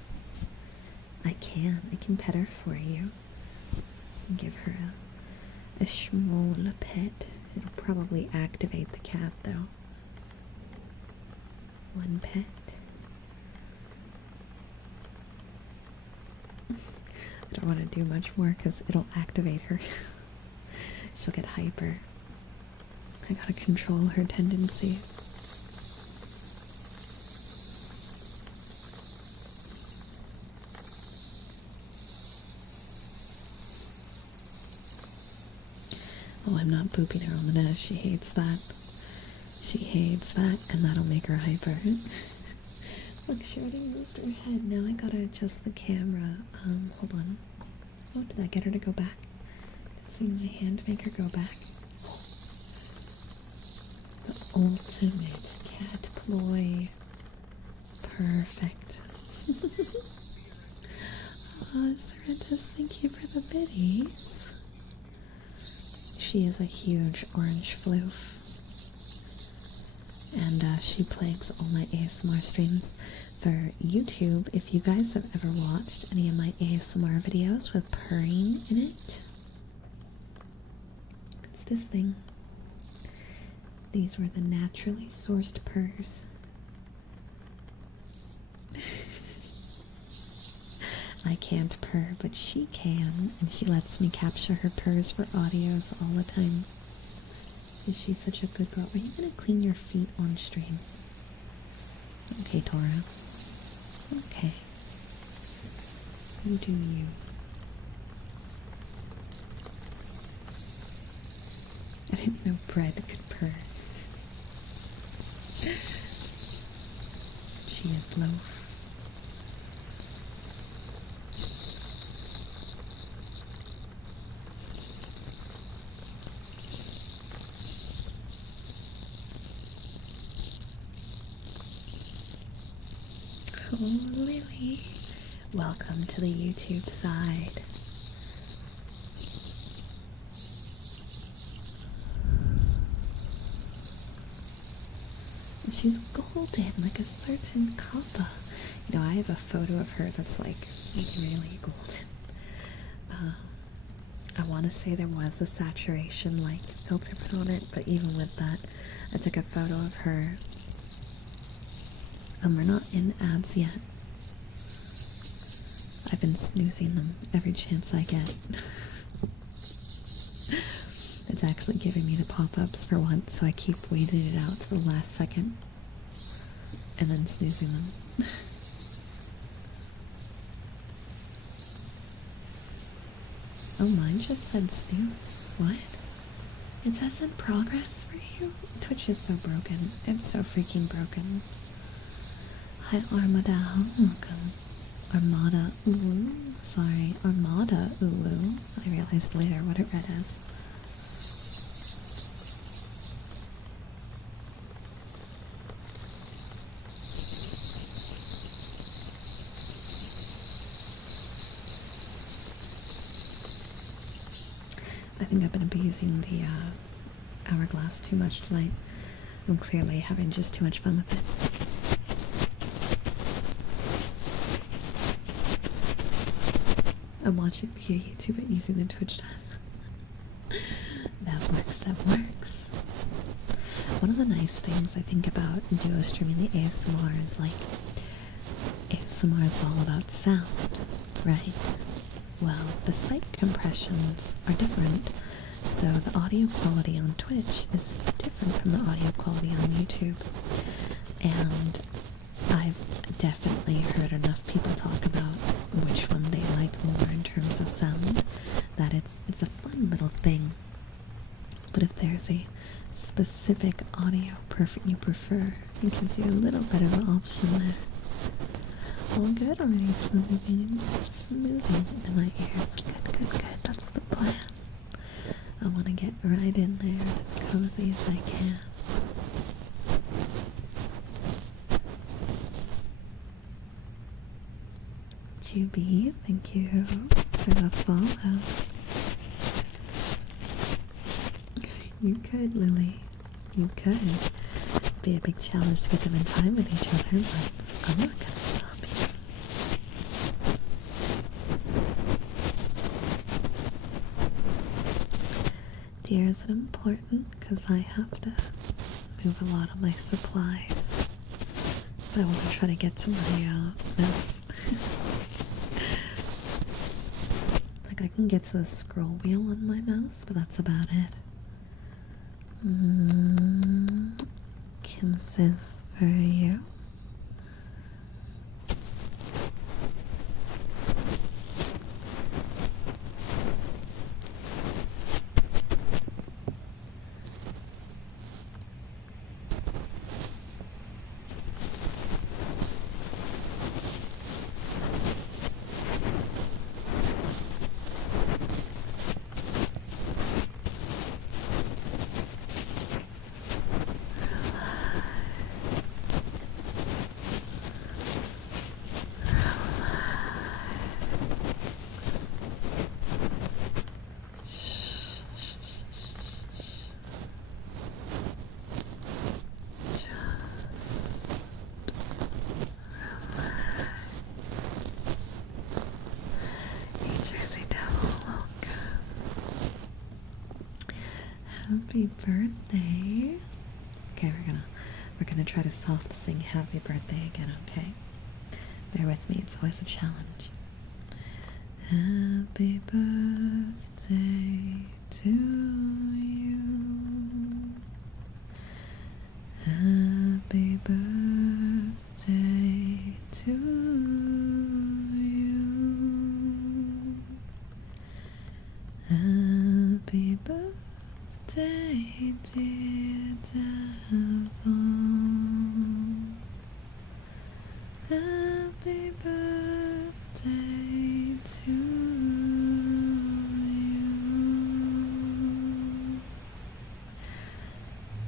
I can pet her for you. Give her a small pet. It'll probably activate the cat though. One pet. I don't want to do much more because it'll activate her. She'll get hyper. I gotta control her tendencies. Oh, I'm not booping her on the nose. She hates that. She hates that, and that'll make her hyper. Look, she already moved her head. Now I gotta adjust the camera. Hold on. Oh, did I get her to go back? See my hand make her go back. The ultimate cat ploy. Perfect. Oh, Sorrentus, thank you for the biddies. She is a huge orange floof, and she plagues all my ASMR streams. for YouTube, if you guys have ever watched any of my ASMR videos with purring in it, it's this thing. These were the naturally sourced purrs. I can't purr, but she can, and she lets me capture her purrs for audios all the time. Is she such a good girl? Are you gonna clean your feet on stream? Okay, Tora. Okay. You do you. I didn't know bread could purr. She is loaf. Oh, Lily. Welcome to the YouTube side. She's golden, like a certain kappa. You know, I have a photo of her that's like really golden. I want to say there was a saturation like filter put on it, but even with that, I took a photo of her. We're not in ads yet. I've been snoozing them every chance I get. It's actually giving me the pop-ups for once, so I keep waiting it out to the last second and then snoozing them. Oh, mine just said snooze. What? It says in progress for you? Twitch is so broken. It's so freaking broken. Hi, Armada. Welcome. Armada Ulu. Sorry, Armada Ulu. I realized later what it read as. I think I've been abusing the hourglass too much tonight. I'm clearly having just too much fun with it. I'm watching via YouTube but using the Twitch tab. That works, that works. One of the nice things I think about duo streaming the ASMR is like, ASMR is all about sound, right? Well, the site compressions are different, so the audio quality on Twitch is different from the audio quality on YouTube. And I've definitely heard enough people talk about which one they like more in terms of sound, that it's a fun little thing. But if there's a specific audio you prefer, it gives you a little bit of an option there. All good already, smoothing in my ears. Good. That's the plan. I want to get right in there as cozy as I can. Juby, thank you for the follow. You could, Lily. You could. It'd be a big challenge to get them in time with each other, but I'm not gonna stop you. Dear, is it important? Because I have to move a lot of my supplies. I want to try to get to my mouse. Like, I can get to the scroll wheel on my mouse, but that's about it. Kim says for you. Happy birthday. Okay, we're gonna try to soft sing happy birthday again, okay? Bear with me, it's always a challenge. Happy birthday to you. Happy birthday to you. Happy birthday, dear devil. Happy birthday to you.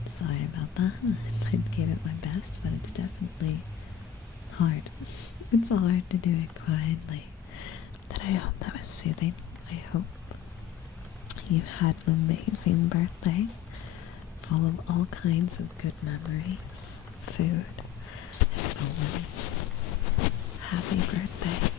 Sorry about that. I gave it my best, but it's definitely hard. It's hard to do it quietly. But I hope that was soothing. I hope you had an amazing birthday, full of all kinds of good memories, food, and moments. Happy birthday.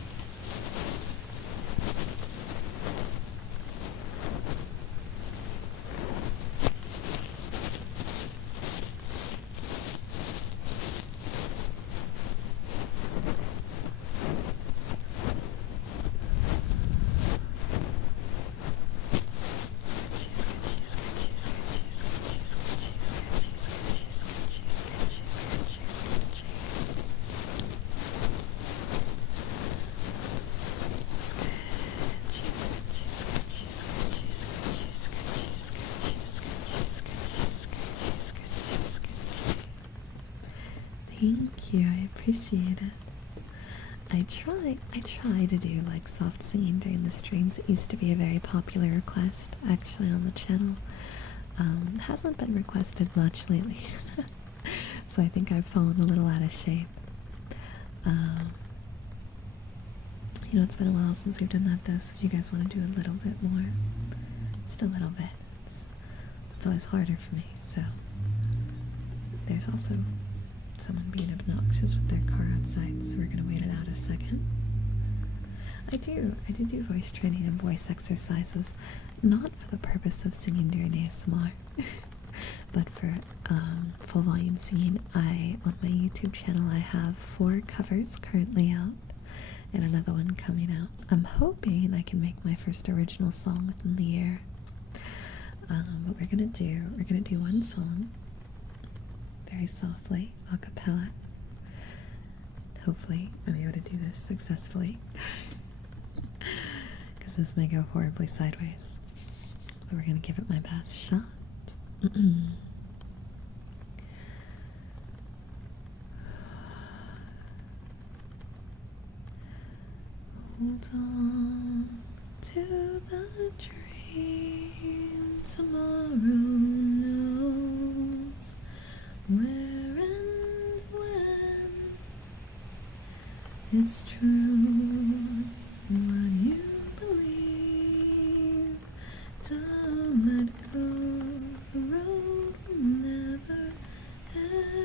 Thank you, I appreciate it. I try to do like soft singing during the streams. It used to be a very popular request actually on the channel. It hasn't been requested much lately. So I think I've fallen a little out of shape. You know, it's been a while since we've done that though, so do you guys want to do a little bit more? Just a little bit. It's always harder for me, so. There's also someone being obnoxious with their car outside, so we're gonna wait it out a second. I did do voice training and voice exercises, not for the purpose of singing during ASMR, but for full volume singing. On my YouTube channel, I have 4 covers currently out, and another one coming out. I'm hoping I can make my first original song within the year. But we're gonna do one song very softly, a cappella. Hopefully I'm able to do this successfully, because this may go horribly sideways, but we're gonna give it my best shot. Hold on to the dream, tomorrow knows where and when. It's true what you believe. Don't let go, the road will never end.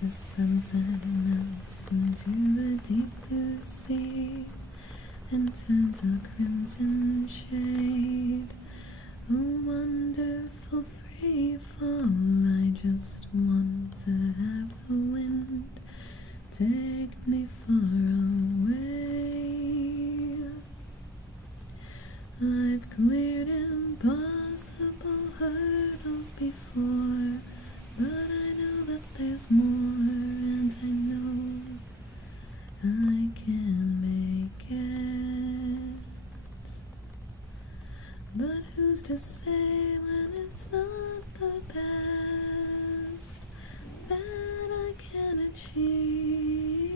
The sunset melts into the deep blue sea and turns a crimson shade. A wonderful free fall. I just want to have the wind take me far away. I've cleared impossible hurdles before, but I know that there's more, and I know I can make it. But who's to say when it's not the best that I can achieve?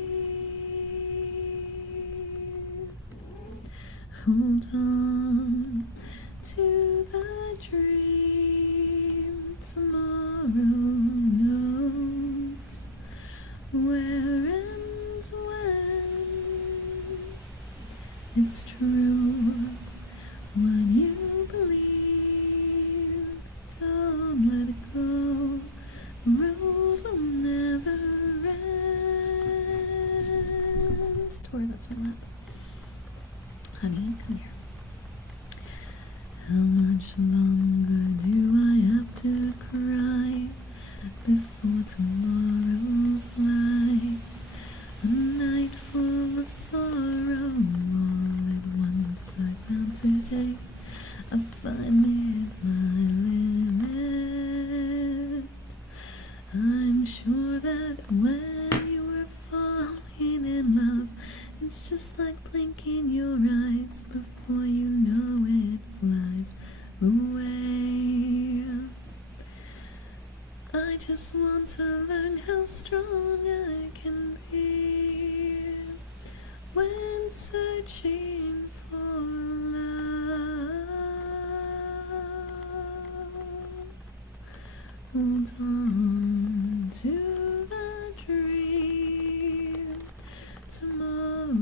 Hold on to the dream, tomorrow knows where and when. It's true what you believe. Don't let it go, the road will never end. Tori, that's my lap. Honey, come here. How much longer do I have to cry before tomorrow's light? A night full of sorrow all at once I found today. I finally hit my limit. I'm sure that when you were falling in love, it's just like blinking your eyes before you know it flies away. I just want to learn how strong I can be when searching for love. Hold on to the dream. Tomorrow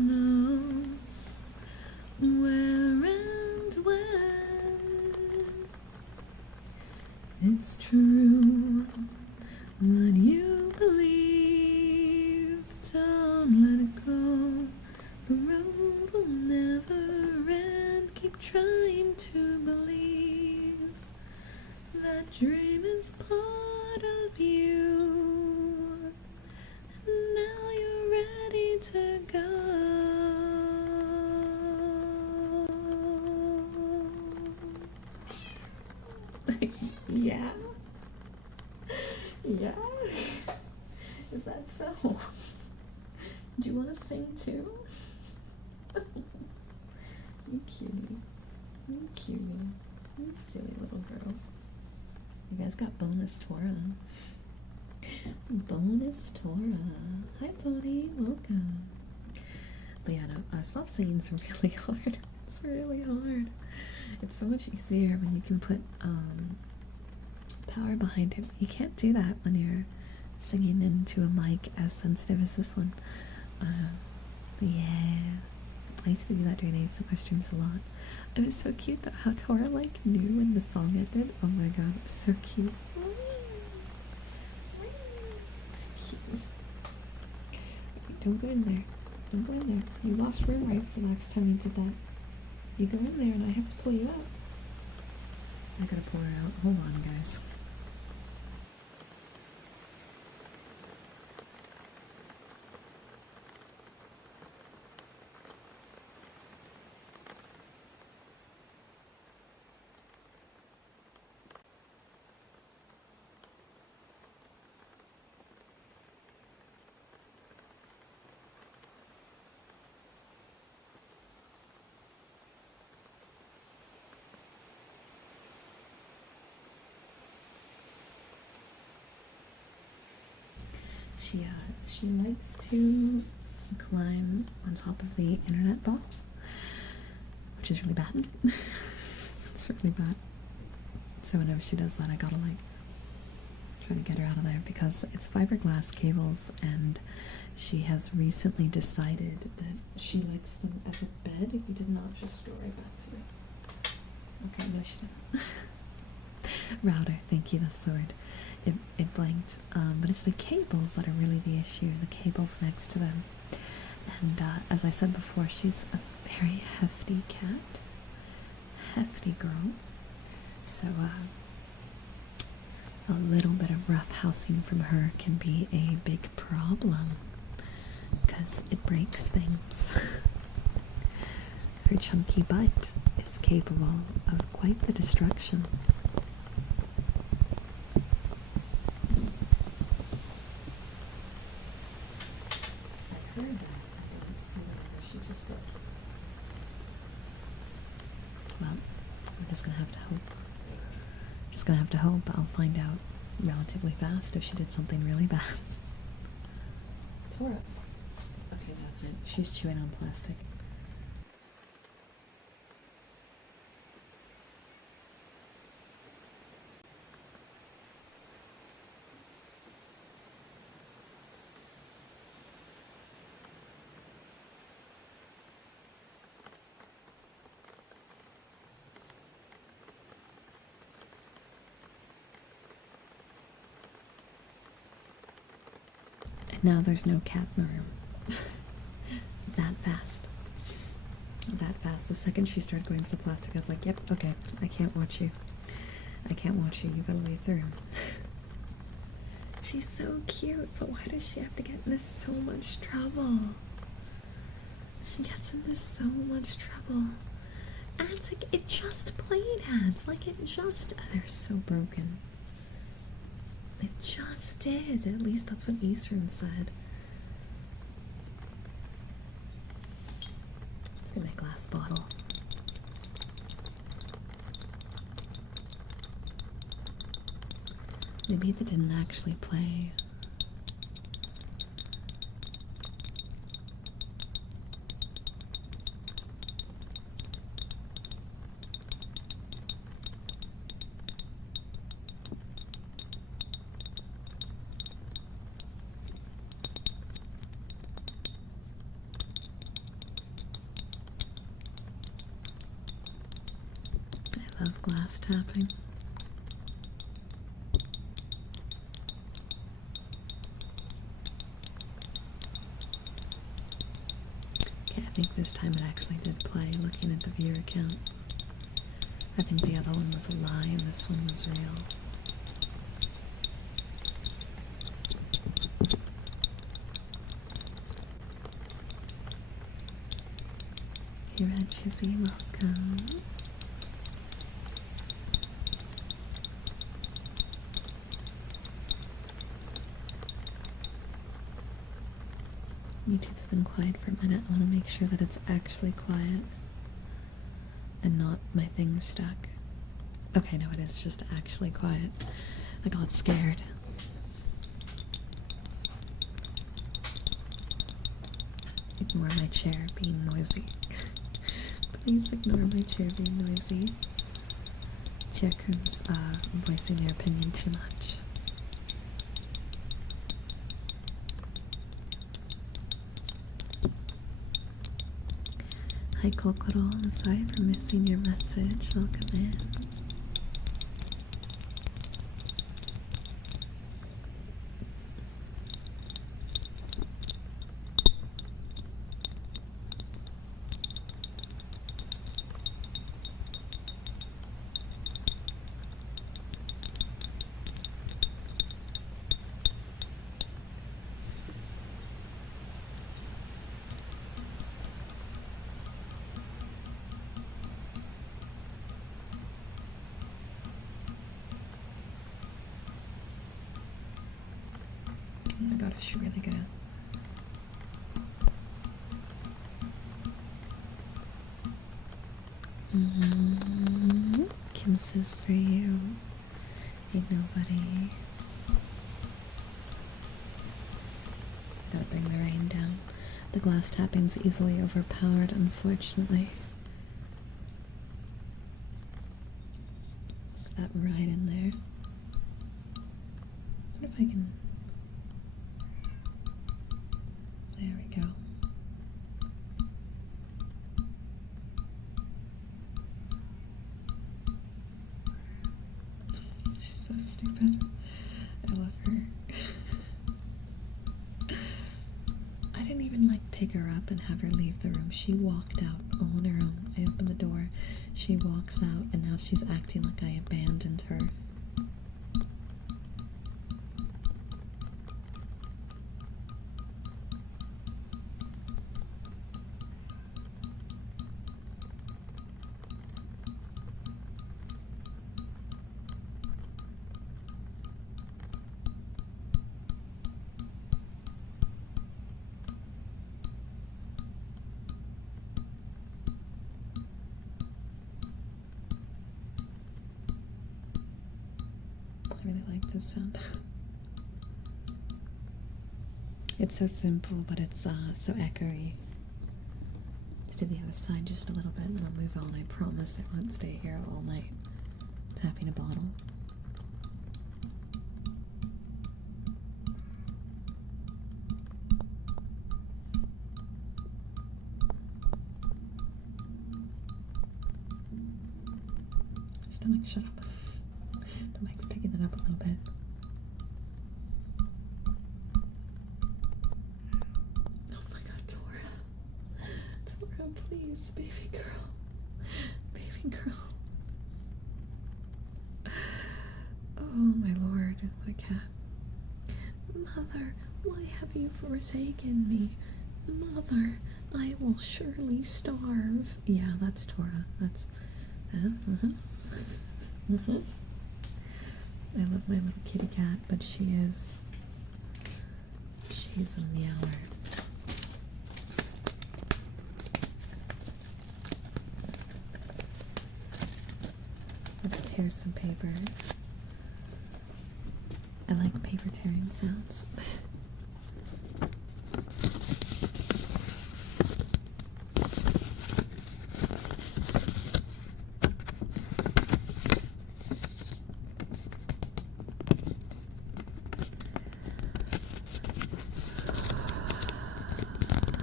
knows where and when. It's true what you believe. Don't let it go. The road will never end. Keep trying to believe. That dream is part of you. And now you're ready to go. Yeah. Yeah. Is that so? Do you want to sing too? You cutie. You cutie. You silly little girl. You guys got bonus Torah. Bonus Torah. Hi Pony, welcome. But yeah, no, soft singing's really hard. It's really hard. It's so much easier when you can put power behind it. You can't do that when you're singing into a mic as sensitive as this one. Yeah. I used to do that during ASMR streams a lot. It was so cute that how Tora like knew when the song ended. Oh my god, it was so cute. Don't go in there. Don't go in there. You lost room rights the last time you did that. You go in there and I have to pull you out. I gotta pull her out. Hold on, guys. She likes to climb on top of the internet box, which is really bad. It's really bad. So whenever she does that, I gotta like try to get her out of there because it's fiberglass cables, and she has recently decided that she likes them as a bed. You did not just go right back to it. Okay, no, she didn't. Router, thank you, that's the word. It blanked, but it's the cables that are really the issue, the cables next to them. And as I said before, she's a very hefty cat, hefty girl, so a little bit of rough housing from her can be a big problem, because it breaks things. Her chunky butt is capable of quite the destruction. Gonna have to hope I'll find out relatively fast if she did something really bad. Tora. Okay, that's it. She's chewing on plastic. Now there's no cat in the room. That fast. fast. The second she started going for the plastic, I was like, yep, okay, I can't watch you. I can't watch you. You gotta leave the room. She's so cute, but why does she have to get into so much trouble? She gets into so much trouble. Ads, like, it just played ads. Like, it just... they're so broken. It just did. At least that's what Eastern said. Let's get my glass bottle. Maybe they didn't actually play. I love glass tapping. Okay, I think this time it actually did play, looking at the viewer count. I think the other one was a lie and this one was real. Here at Chizzy, welcome. YouTube's been quiet for a minute. I want to make sure that it's actually quiet and not my thing stuck. Okay, no, it is just actually quiet. I got scared. Ignore my chair being noisy. Please ignore my chair being noisy. Chaircoons voicing their opinion too much. Hi Kokoro, I'm sorry for missing your message. Welcome in. Oh my god, is she really gonna... Kisses for you. Ain't nobody's. I gotta bring the rain down. The glass tapping's easily overpowered, unfortunately. Look at that right in there. What if I can... There we go. She's so stupid. I love her. I didn't even like pick her up and have her leave the room. She walked out all on her own. I opened the door. She walks out and now she's acting like I abandoned her. I really like this sound. It's so simple, but it's so echoey. Let's do the other side just a little bit and then I'll move on. I promise I won't stay here all night tapping a bottle. Stomach, shut up. The mic's picking that up a little bit. Oh my god, Tora. Tora, please, baby girl. Baby girl. Oh my lord, what a cat. Mother, why have you forsaken me? Mother, I will surely starve. Yeah, that's Tora. That's... I love my little kitty cat, but she's a meower. Let's tear some paper. I like paper tearing sounds.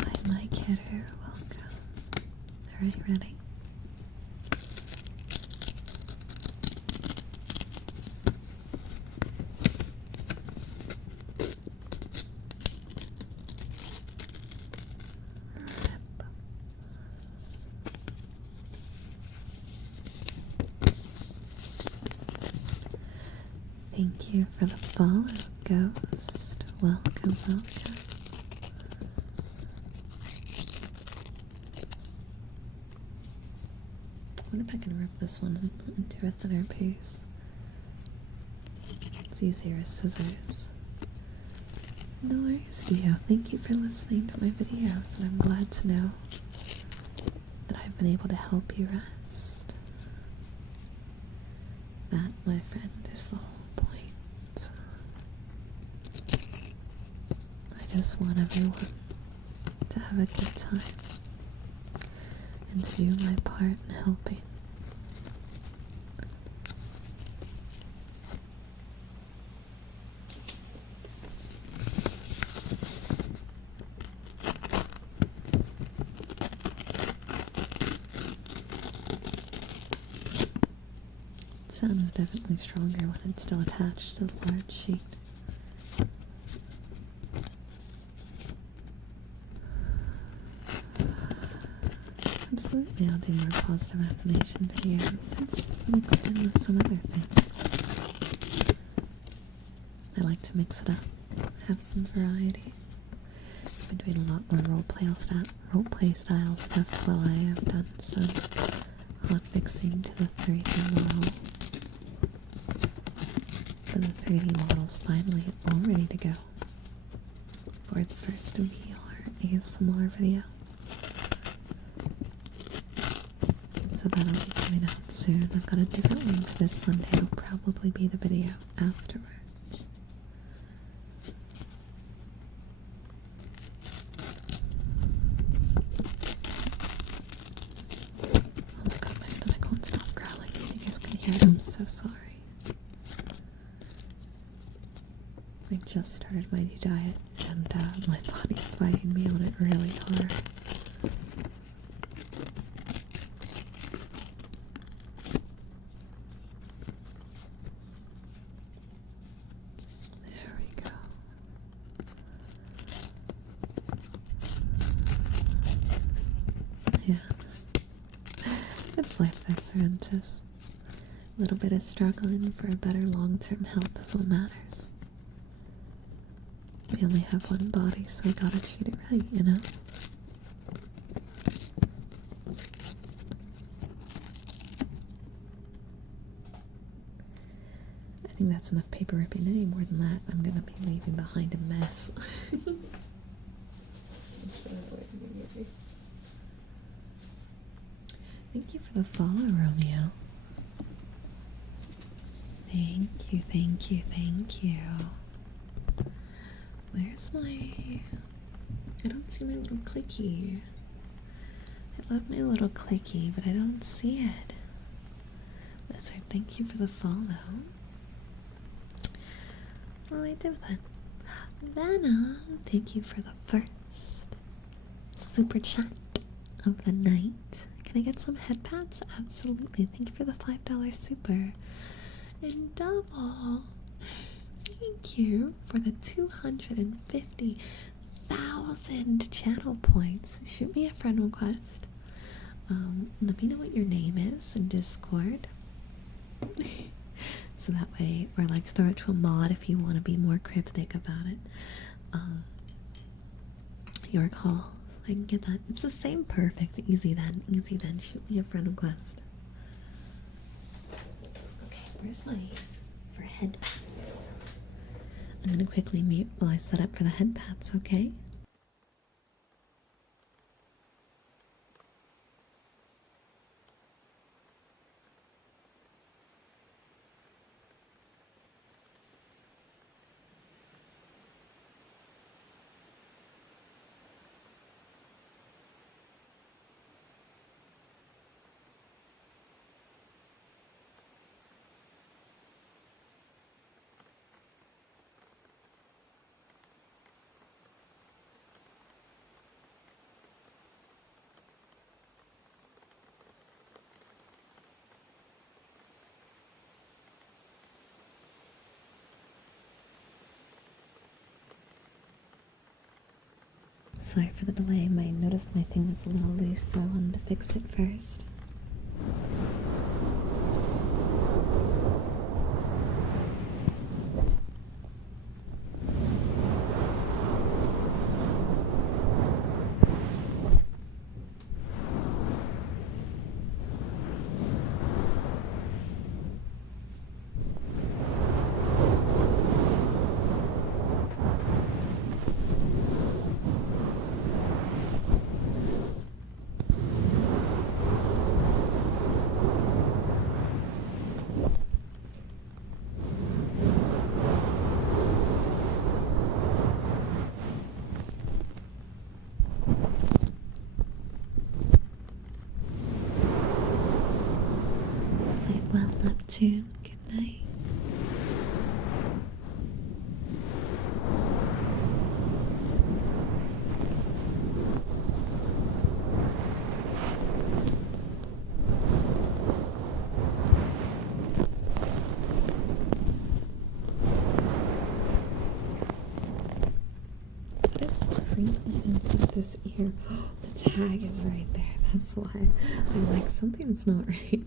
Hi, my kiddo. Welcome. Alright, ready? Thank you for the follow, Ghost. Welcome, welcome. I wonder if I can rip this one into a thinner piece. It's easier as scissors. No worries, Dio. Thank you for listening to my videos, and I'm glad to know that I've been able to help you rest. That, my friend, is the whole point. I just want everyone to have a good time and to do my part in helping. Sound is definitely stronger when it's still attached to the large sheet. Absolutely, I'll do more positive affirmation videos. It's just mixed in with some other things. I like to mix it up, have some variety. I've been doing a lot more roleplay style stuff while I have done some hot mixing to the 3D model. So the 3D model's finally all ready to go for its first VR ASMR video. So that'll be coming out soon. I've got a different one for this Sunday. It'll probably be the video afterwards. Oh my god, my stomach won't stop growling. You guys can hear it. I'm so sorry. I just started my new diet, and my body's fighting me on it really hard. There we go. Yeah. It's life, though, Sorrentis. A little bit of struggling for a better long-term health is what matters. We only have one body, so we gotta treat it right, you know? I think that's enough paper ripping. Any more than that, I'm gonna be leaving behind a mess. Thank you for the follow, Romeo. Thank you, thank you, thank you. Where's my... I don't see my little clicky. I love my little clicky, but I don't see it. Lizard, thank you for the follow. What do I do with it? Venom, thank you for the first super chat of the night. Can I get some head pats? Absolutely. Thank you for the $5 super. And double. Thank you for the 250,000 channel points. Shoot me a friend request let me know what your name is in Discord. So that way, or like throw it to a mod if you want to be more cryptic about it. Your call. I can get that. It's the same. Perfect. Easy then. Easy then. Shoot me a friend request. Okay, where's my for head pats? I'm gonna quickly mute while I set up for the head pats, okay? Sorry for the delay. I noticed my thing was a little loose, so I wanted to fix it first. Sleep well, Neptune. Good night. What is crinkling inside this ear? The tag is right there. That's why I'm like, something's not right.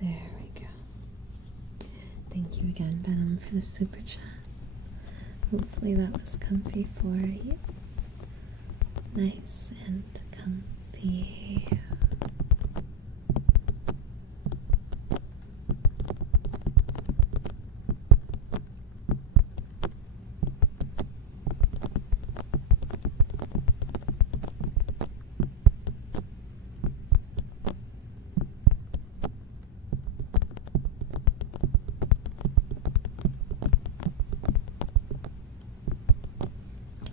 There we go. Thank you again, Venom, for the super chat. Hopefully that was comfy for you. Nice and comfy.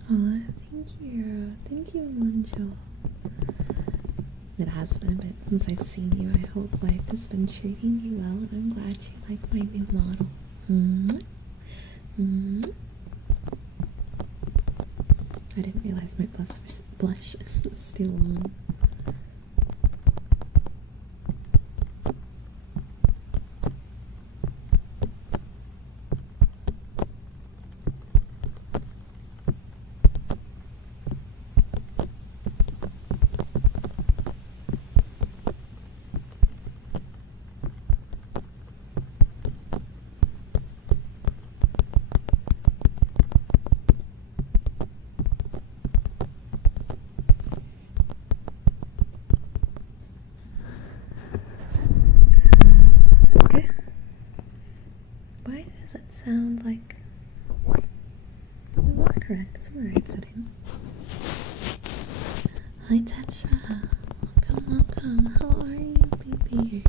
Oh, thank you. Thank you, Monjo. It has been a bit since I've seen you. I hope life has been treating you well, and I'm glad you like my new model. I didn't realize my blush was still on. correct. It's in the right setting. Hi, Tetra. Welcome. How are you, baby?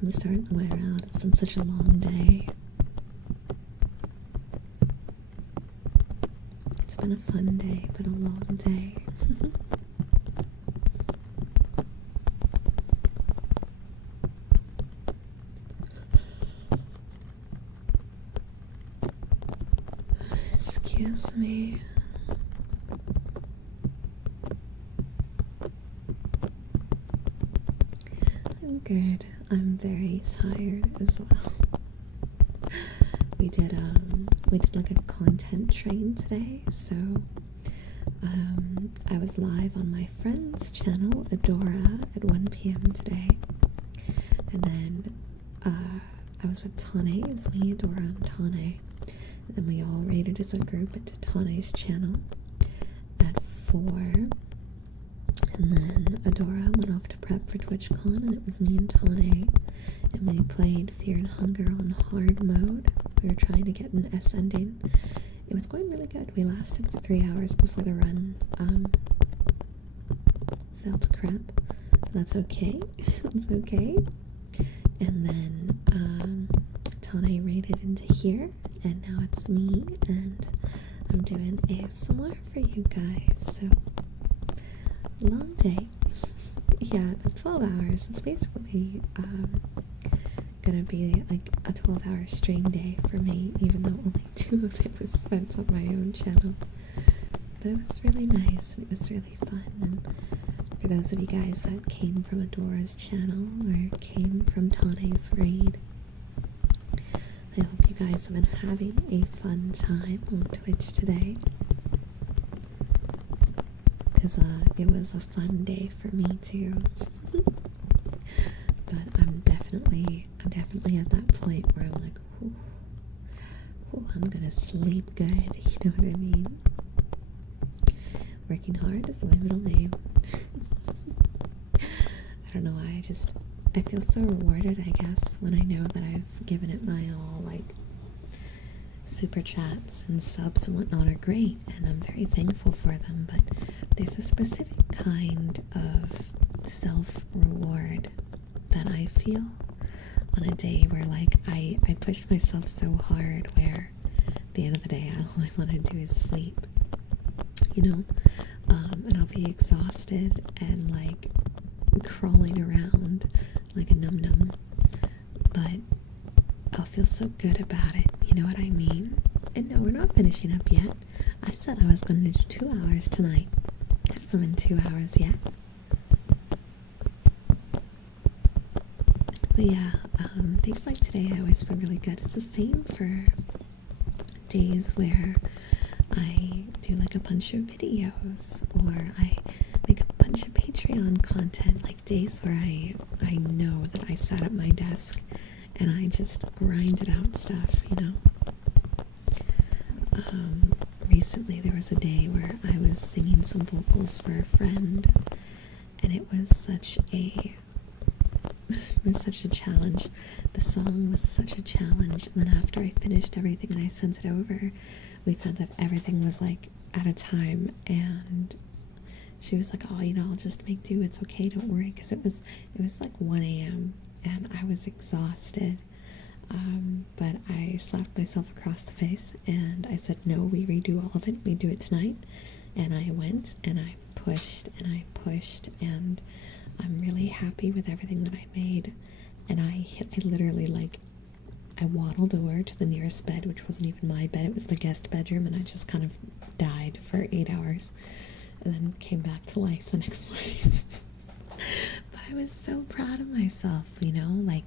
I'm starting to wear out. It's been such a long day. It's been a fun day, but a long day. Excuse me. I'm good. I'm very tired as well. We did like a content train today, so I was live on my friend's channel, Adora, at 1 p.m. today, and then I was with Tane. It was me, Adora, and Tane, and then we all raided as a group into Tane's channel at 4, and then Adora went off to prep for TwitchCon, and it was me and Tane, and we played Fear and Hunger on hard mode. We were trying to get an S ending. It was going really good. We lasted for 3 hours before the run fell to crap. But that's okay. It's okay. And then Tane raided into here, and now it's me, and I'm doing ASMR for you guys. So, long day. Yeah, the 12 hours. It's basically gonna be like a 12-hour stream day for me, even though only 2 of it was spent on my own channel. But it was really nice, and it was really fun. And for those of you guys that came from Adora's channel or came from Tane's raid, I hope you guys have been having a fun time on Twitch today, because it was a fun day for me too. But I'm definitely at that point where I'm like, ooh, I'm gonna sleep good. You know what I mean? Working hard is my middle name. I don't know why. I feel so rewarded, I guess, when I know that I've given it my all. Like, super chats and subs and whatnot are great, and I'm very thankful for them. But there's a specific kind of self-reward that I feel on a day where, like, I pushed myself so hard, where at the end of the day all I want to do is sleep, you know, and I'll be exhausted and like crawling around like a num-num, but I'll feel so good about it, you know what I mean? And no, we're not finishing up yet. I said I was going to do 2 hours tonight. It hasn't been 2 hours yet. But yeah, days like today I always feel really good. It's the same for days where I do like a bunch of videos, or I make a bunch of Patreon content, like days where I know that I sat at my desk and I just grinded out stuff, you know. Recently there was a day where I was singing some vocals for a friend, and it was such a challenge. The song was such a challenge, and then after I finished everything and I sent it over, we found out everything was like at a time, and she was like, oh, you know, I'll just make do, it's okay, don't worry, because it was like 1 a.m. and I was exhausted, but I slapped myself across the face and I said, no, we redo all of it, we do it tonight. And I went and I pushed and I pushed, and I'm really happy with everything that I made. And I literally, like, I waddled over to the nearest bed, which wasn't even my bed, it was the guest bedroom, and I just kind of died for 8 hours and then came back to life the next morning. But I was so proud of myself, you know, like,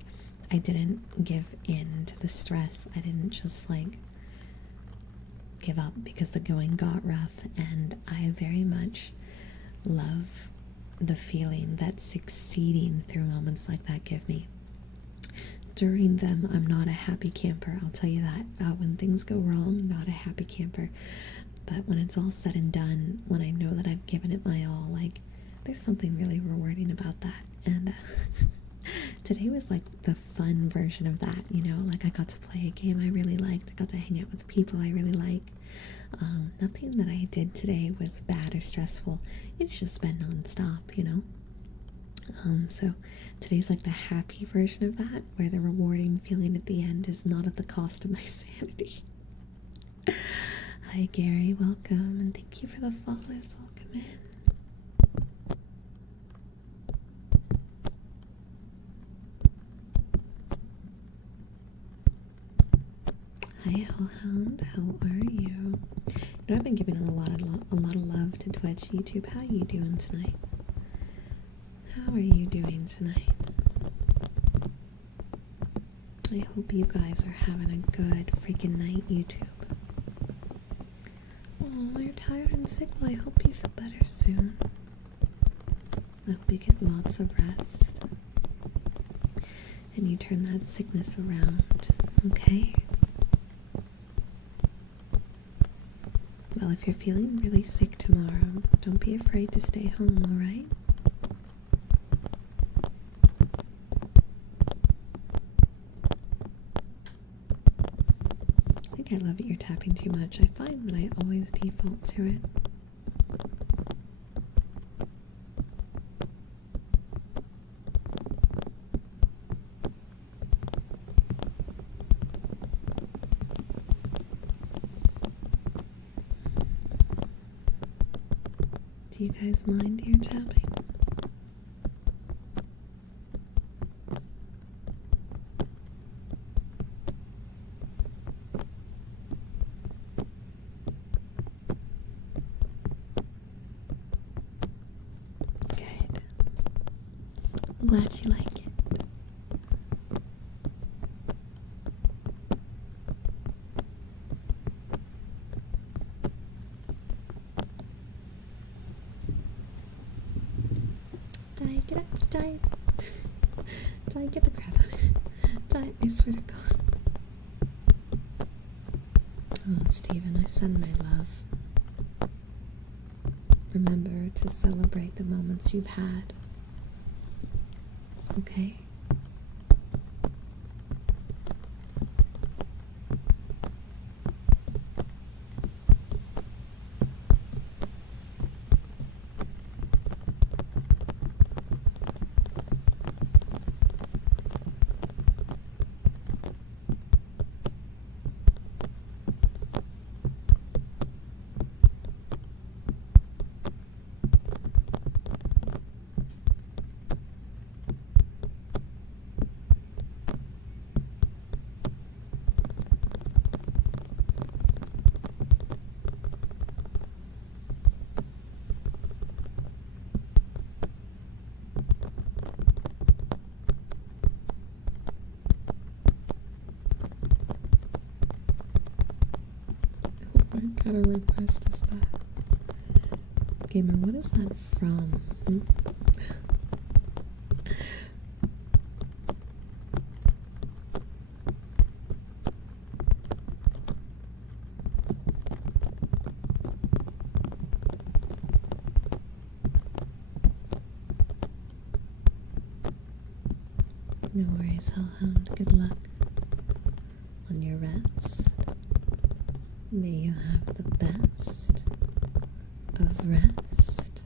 I didn't give in to the stress. I didn't just like give up because the going got rough, and I very much love the feeling that succeeding through moments like that give me. During them, I'm not a happy camper, I'll tell you that. When things go wrong, not a happy camper. But when it's all said and done, when I know that I've given it my all, like, there's something really rewarding about that. And Today was like the fun version of that, you know, like I got to play a game I really liked, I got to hang out with people I really like. Nothing that I did today was bad or stressful. It's just been non-stop, you know. So today's like the happy version of that, where the rewarding feeling at the end is not at the cost of my sanity. Hi Gary, welcome, and thank you for the follows. Welcome in. Hi Hellhound, how are you? You know, I've been giving a lot of love to Twitch, YouTube. How are you doing tonight? How are you doing tonight? I hope you guys are having a good freaking night, YouTube. Oh, you're tired and sick. Well, I hope you feel better soon. I hope you get lots of rest. And you turn that sickness around, okay? Well, if you're feeling really sick tomorrow, don't be afraid to stay home, alright? I think I love that you're tapping too much. I find that I always default to it. Do you guys mind ear tapping? Good. I'm glad you like it. Die, get up, die. Die, get the crap out of it. Die, I swear to God. Oh, Stephen, I send my love. Remember to celebrate the moments you've had. Okay? What kind of request is that? Gamer, what is that from? No worries, Hellhound. Good luck on your rest. May you have the best of rest.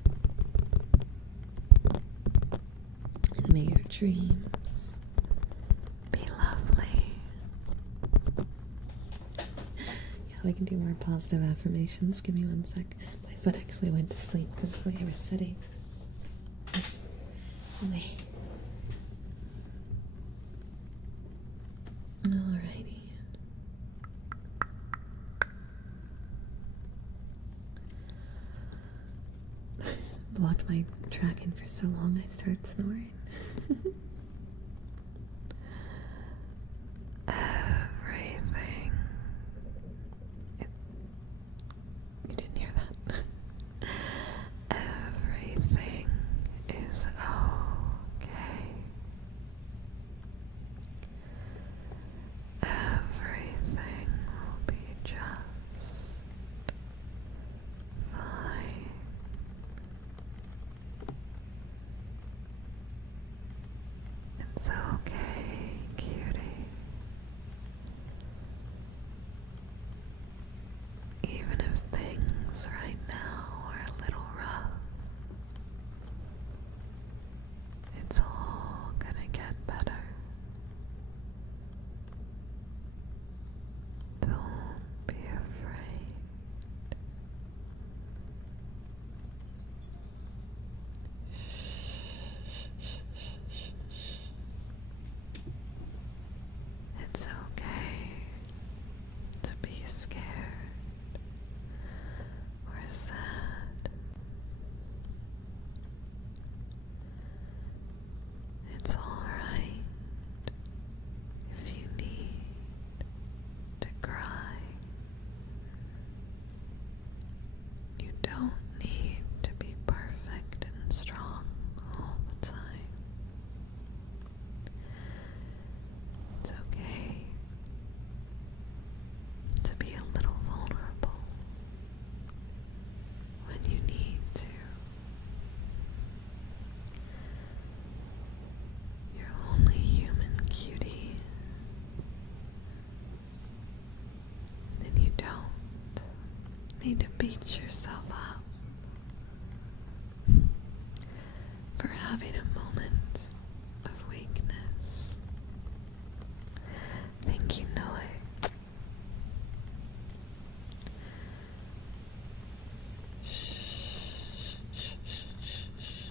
And may your dreams be lovely. Yeah, we can do more positive affirmations. Give me 1 sec. My foot actually went to sleep because of the way I was sitting. Wait. Alrighty. Blocked my tracking for so long I started snoring. Everything. You didn't hear that? Everything is okay. Everything will be just fine. It's okay, cutie. Even if things right now are a little rough, it's all gonna get better. Don't be afraid. It's okay to be scared or sad. It's alright if you need to cry. You don't need to be perfect and strong all the time. It's okay to be a little vulnerable when you need to. You're only human, cutie. And you don't need to beat yourself up for having a moment of weakness. Think you know it. Shh, shh, shh, shh, shh.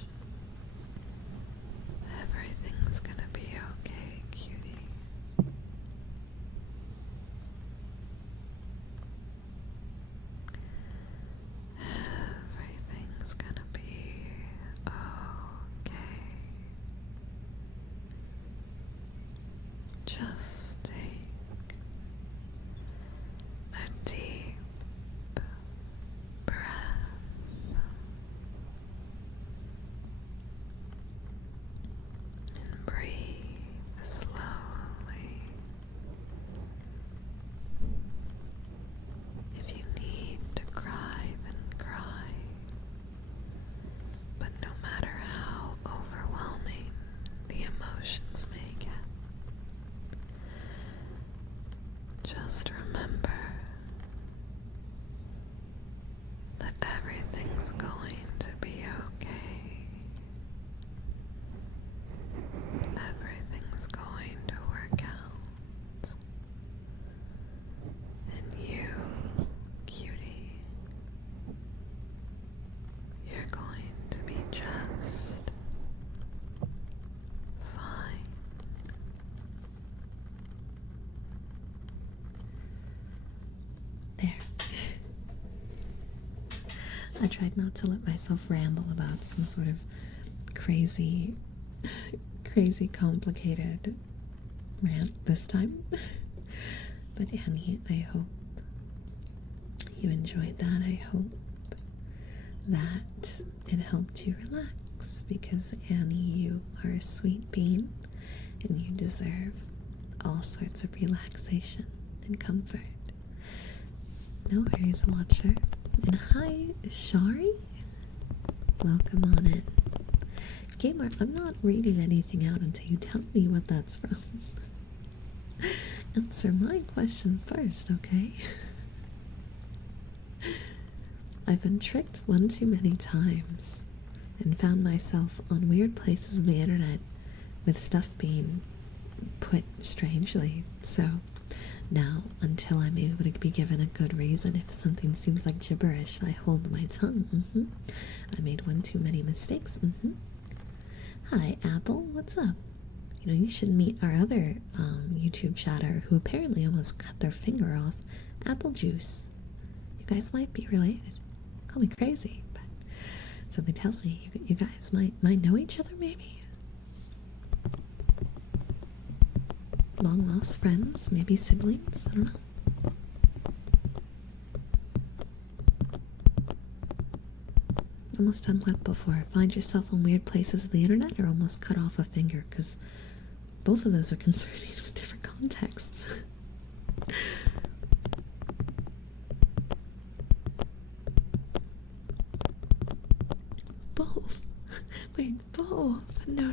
Everything's gonna be okay, cutie. Everything's gonna be okay. Just take a deep breath and breathe slowly. If you need to cry, then cry. But no matter how overwhelming the emotions may get, just remember that everything's going to be okay. Everything's going to work out. And you, cutie, you're going to be just fine. There. I tried not to let myself ramble about some sort of crazy, complicated rant this time. But Annie, I hope you enjoyed that. I hope that it helped you relax, because Annie, you are a sweet bean and you deserve all sorts of relaxation and comfort. No worries, Watcher. And hi, Shari. Welcome on in. Gamer, I'm not reading anything out until you tell me what that's from. Answer my question first, okay? I've been tricked one too many times and found myself on weird places on the internet with stuff being put strangely. So now, until I'm able to be given a good reason, if something seems like gibberish, I hold my tongue. I made one too many mistakes. Hi, Apple. What's up? You know, you should meet our other YouTube chatter who apparently almost cut their finger off. Apple Juice. You guys might be related. Call me crazy, but something tells me you guys might know each other, maybe? Long lost friends, maybe siblings, I don't know. Almost done what before? Find yourself on weird places of the internet or almost cut off a finger? Because both of those are concerning with different contexts. Both? Wait, both? No.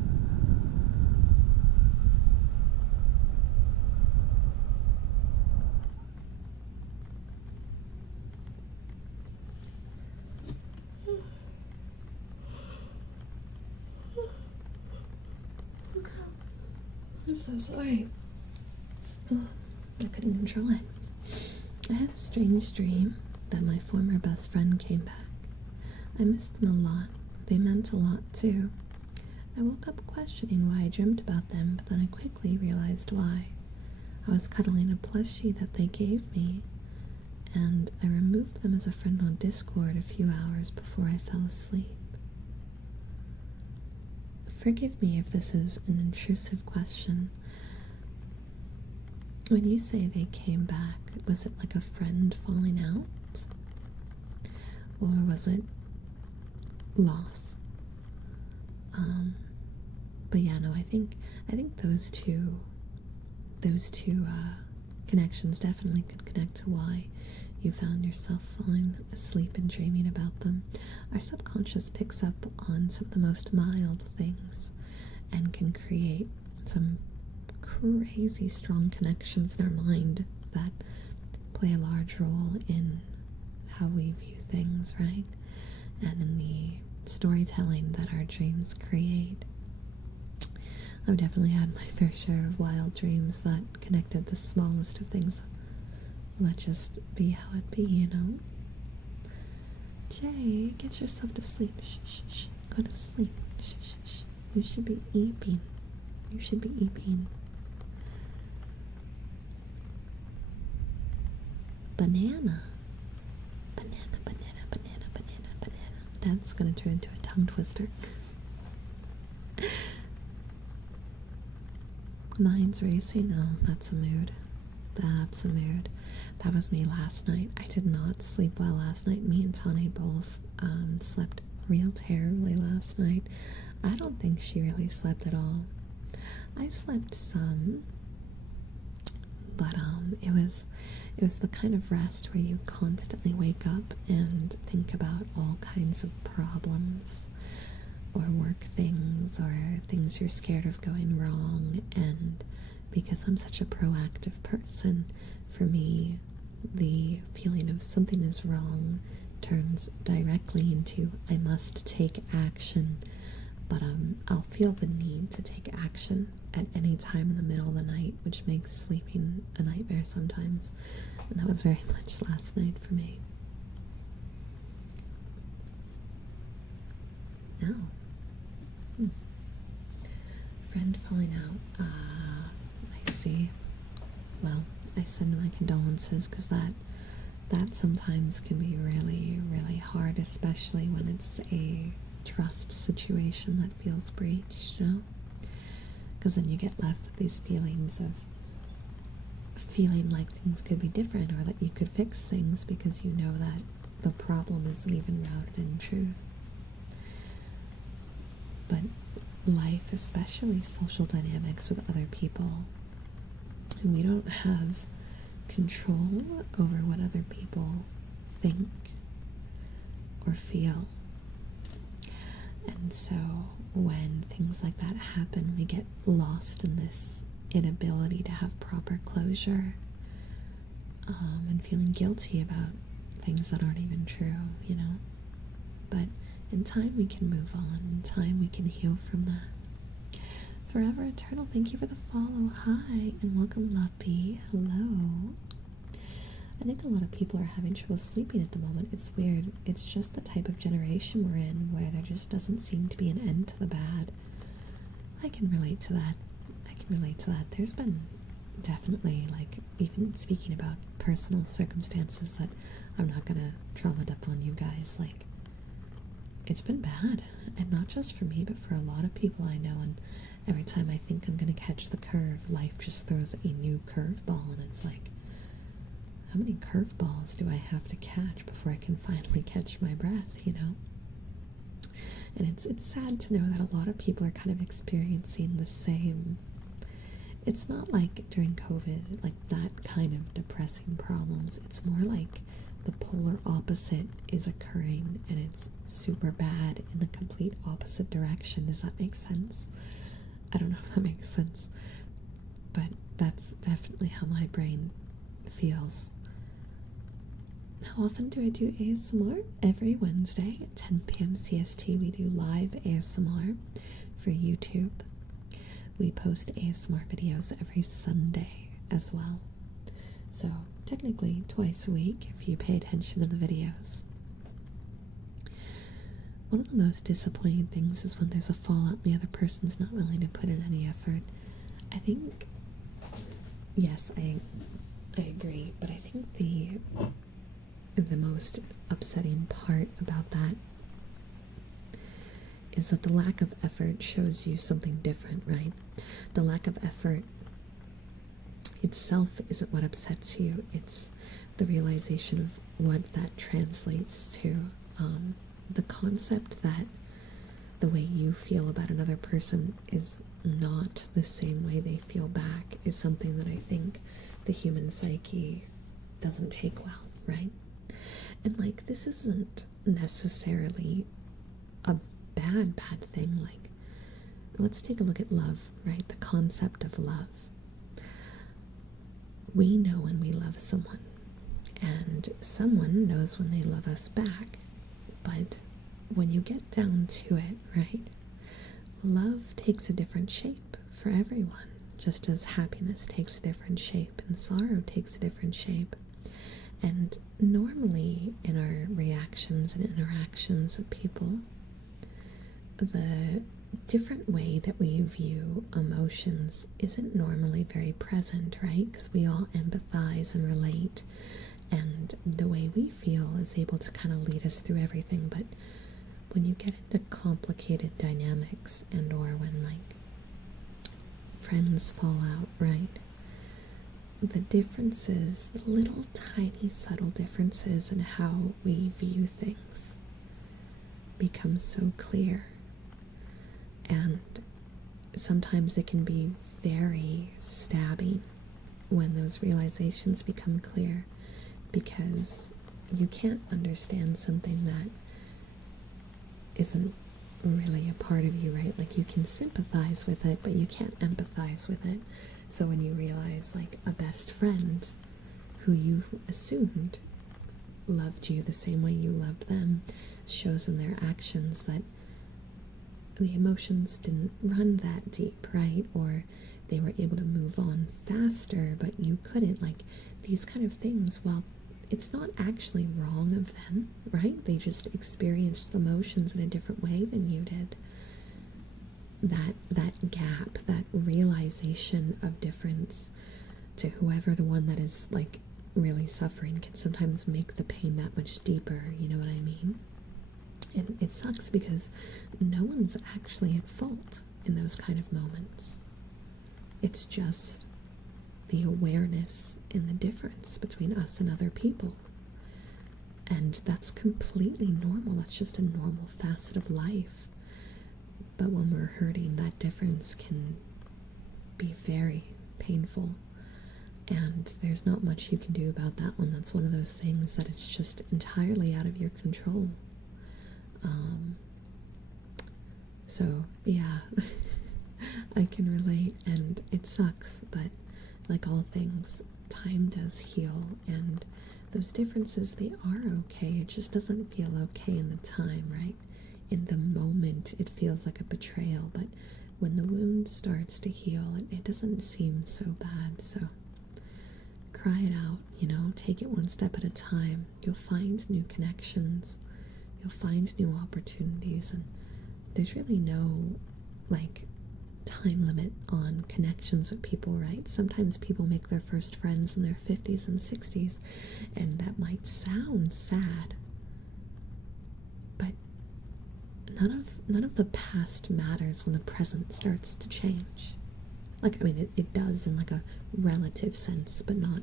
I'm so sorry. Oh, I couldn't control it. I had a strange dream that my former best friend came back. I missed them a lot. They meant a lot too. I woke up questioning why I dreamt about them, but then I quickly realized why. I was cuddling a plushie that they gave me, and I removed them as a friend on Discord a few hours before I fell asleep. Forgive me if this is an intrusive question. When you say they came back, was it like a friend falling out? Or was it loss? But yeah, no, I think those two connections definitely could connect to why you found yourself falling asleep and dreaming about them. Our subconscious picks up on some of the most mild things and can create some crazy strong connections in our mind that play a large role in how we view things, right? And in the storytelling that our dreams create. I've definitely had my fair share of wild dreams that connected the smallest of things. Let just be how it be, you know? Jay, get yourself to sleep. Shh, shh, shh. Go to sleep. Shh, shh, shh. You should be eating. You should be eating. Banana. Banana, banana, banana, banana, banana. That's gonna turn into a tongue twister. Mind's racing. Oh, that's a mood. That's a mood. That was me last night. I did not sleep well last night. Me and Tane both slept real terribly last night. I don't think she really slept at all. I slept some, but it was the kind of rest where you constantly wake up and think about all kinds of problems or work things or things you're scared of going wrong. And because I'm such a proactive person, for me, the feeling of something is wrong turns directly into I must take action. But I'll feel the need to take action at any time in the middle of the night, which makes sleeping a nightmare sometimes. And that was very much last night for me. Ow. Friend falling out. I see. Well, I send my condolences, because that sometimes can be really, really hard, especially when it's a trust situation that feels breached, you know? Because then you get left with these feelings of feeling like things could be different, or that you could fix things, because you know that the problem isn't even rooted in truth. But life, especially social dynamics with other people, and we don't have control over what other people think or feel. And so when things like that happen, we get lost in this inability to have proper closure, and feeling guilty about things that aren't even true, you know? But in time we can move on. In time we can heal from that. Forever Eternal, thank you for the follow. Hi, and welcome, Luppy. Hello. I think a lot of people are having trouble sleeping at the moment. It's weird. It's just the type of generation we're in where there just doesn't seem to be an end to the bad. I can relate to that. There's been definitely, like, even speaking about personal circumstances that I'm not gonna drum it up on you guys, like, it's been bad. And not just for me, but for a lot of people I know. And every time I think I'm gonna catch the curve, life just throws a new curveball, and it's like, how many curveballs do I have to catch before I can finally catch my breath, you know? And it's sad to know that a lot of people are kind of experiencing the same. It's not like during COVID, like that kind of depressing problems. It's more like the polar opposite is occurring, and it's super bad in the complete opposite direction. Does that make sense? I don't know if that makes sense, but that's definitely how my brain feels. How often do I do ASMR? Every Wednesday at 10 p.m. CST, we do live ASMR for YouTube. We post ASMR videos every Sunday as well. So technically twice a week if you pay attention to the videos. One of the most disappointing things is when there's a fallout and the other person's not willing to put in any effort. I think, yes, I agree, but I think the most upsetting part about that is that the lack of effort shows you something different, right? The lack of effort itself isn't what upsets you, it's the realization of what that translates to. The concept that the way you feel about another person is not the same way they feel back is something that I think the human psyche doesn't take well, right? And like, this isn't necessarily a bad thing. Like, let's take a look at love, right? The concept of love. We know when we love someone, and someone knows when they love us back. But when you get down to it, right, love takes a different shape for everyone, just as happiness takes a different shape and sorrow takes a different shape. And normally in our reactions and interactions with people, the different way that we view emotions isn't normally very present, right? Because we all empathize and relate, and the way we feel is able to kind of lead us through everything. But when you get into complicated dynamics, and or when like friends fall out, right, the differences, the little tiny subtle differences in how we view things become so clear. And sometimes it can be very stabbing when those realizations become clear, because you can't understand something that isn't really a part of you, right? Like, you can sympathize with it, but you can't empathize with it. So when you realize, like, a best friend who you assumed loved you the same way you loved them shows in their actions that the emotions didn't run that deep, right? Or they were able to move on faster, but you couldn't. Like, these kind of things, well, it's not actually wrong of them, right? They just experienced the emotions in a different way than you did. That gap, that realization of difference to whoever the one that is like really suffering can sometimes make the pain that much deeper, you know what I mean? And it sucks because no one's actually at fault in those kind of moments. It's just the awareness and the difference between us and other people. And that's completely normal. That's just a normal facet of life. But when we're hurting, that difference can be very painful. And there's not much you can do about that one. That's one of those things that it's just entirely out of your control. So, yeah, I can relate, and it sucks, but like all things, time does heal, and those differences, they are okay. It just doesn't feel okay in the time, right? In the moment, it feels like a betrayal, but when the wound starts to heal, it doesn't seem so bad. So cry it out, you know, take it one step at a time. You'll find new connections, you'll find new opportunities, and there's really no, like, time limit on connections with people, right? Sometimes people make their first friends in their 50s and 60s, and that might sound sad, but none of the past matters when the present starts to change. Like, I mean, it does in like a relative sense, but not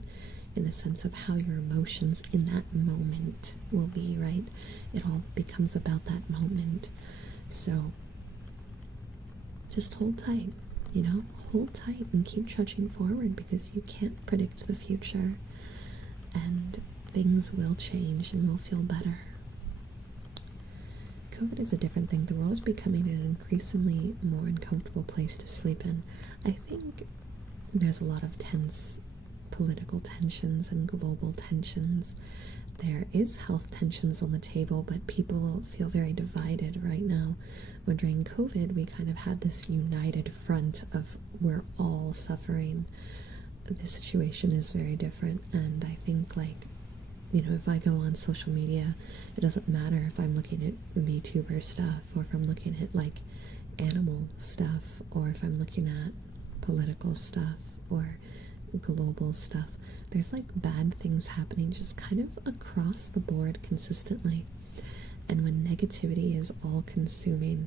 in the sense of how your emotions in that moment will be, right? It all becomes about that moment. So just hold tight, you know, hold tight and keep trudging forward, because you can't predict the future, and things will change and will feel better. COVID is a different thing. The world is becoming an increasingly more uncomfortable place to sleep in. I think there's a lot of tense political tensions and global tensions, there is health tensions on the table, but people feel very divided right now. When during COVID, we kind of had this united front of we're all suffering. This situation is very different, and I think, like, you know, if I go on social media, it doesn't matter if I'm looking at VTuber stuff, or if I'm looking at like animal stuff, or if I'm looking at political stuff or global stuff. There's like bad things happening just kind of across the board consistently. And when negativity is all consuming,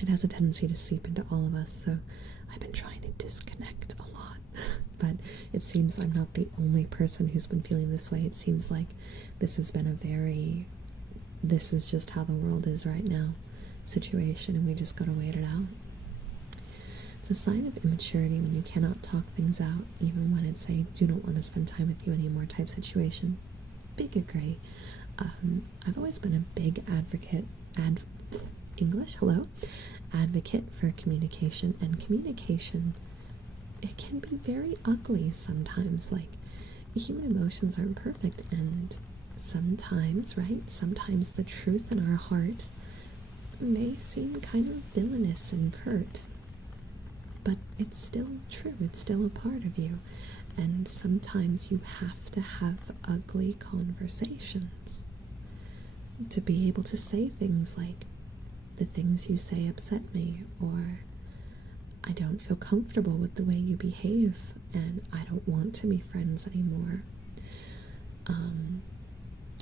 it has a tendency to seep into all of us. So I've been trying to disconnect a lot. But it seems I'm not the only person who's been feeling this way. It seems like this has been this is just how the world is right now situation, and we just gotta wait it out. It's a sign of immaturity when you cannot talk things out, even when it's a do not want to spend time with you anymore type situation. Big agree. I've always been a big advocate for communication, and communication, it can be very ugly sometimes. Like, human emotions aren't perfect, and sometimes, right, sometimes the truth in our heart may seem kind of villainous and curt, but it's still true, it's still a part of you. And sometimes you have to have ugly conversations to be able to say things like, the things you say upset me, or I don't feel comfortable with the way you behave, and I don't want to be friends anymore.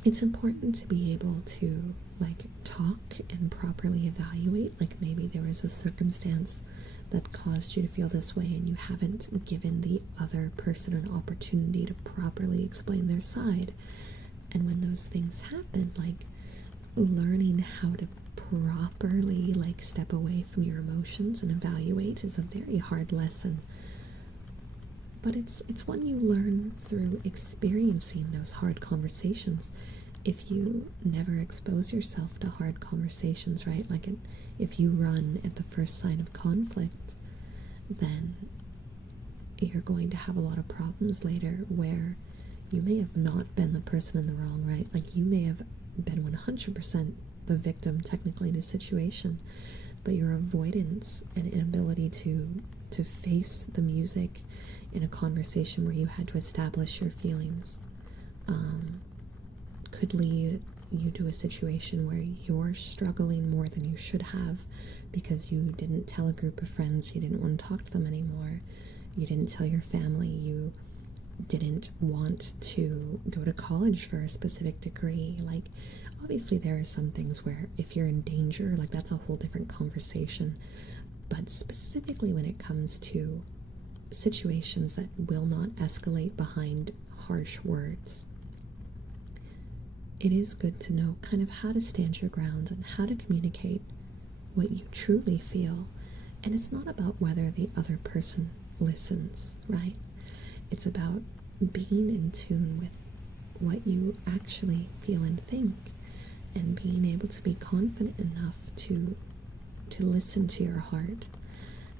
It's important to be able to like talk and properly evaluate. Like, maybe there was a circumstance that caused you to feel this way, and you haven't given the other person an opportunity to properly explain their side. And when those things happen, like, learning how to properly like step away from your emotions and evaluate is a very hard lesson. But it's one you learn through experiencing those hard conversations. If you never expose yourself to hard conversations, right? Like, if you run at the first sign of conflict, then you're going to have a lot of problems later where you may have not been the person in the wrong, right? Like, you may have been 100% the victim technically in a situation, but your avoidance and inability to face the music in a conversation where you had to establish your feelings could lead you to a situation where you're struggling more than you should have because you didn't tell a group of friends you didn't want to talk to them anymore. You didn't tell your family you didn't want to go to college for a specific degree. Like, obviously there are some things where if you're in danger, like, that's a whole different conversation. But specifically when it comes to situations that will not escalate behind harsh words, it is good to know kind of how to stand your ground and how to communicate what you truly feel. And it's not about whether the other person listens, right? It's about being in tune with what you actually feel and think, and being able to be confident enough to listen to your heart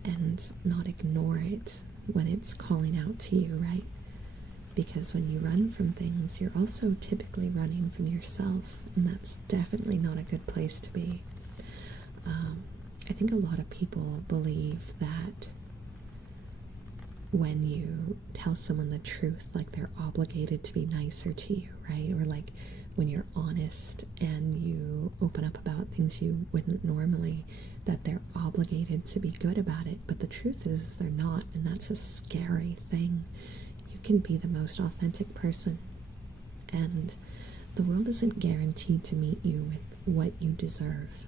and not ignore it when it's calling out to you, right? Because when you run from things, you're also typically running from yourself, and that's definitely not a good place to be. I think a lot of people believe that when you tell someone the truth, like, they're obligated to be nicer to you, right? Or like when you're honest and you open up about things you wouldn't normally, that they're obligated to be good about it. But the truth is they're not, and that's a scary thing. You can be the most authentic person, and the world isn't guaranteed to meet you with what you deserve.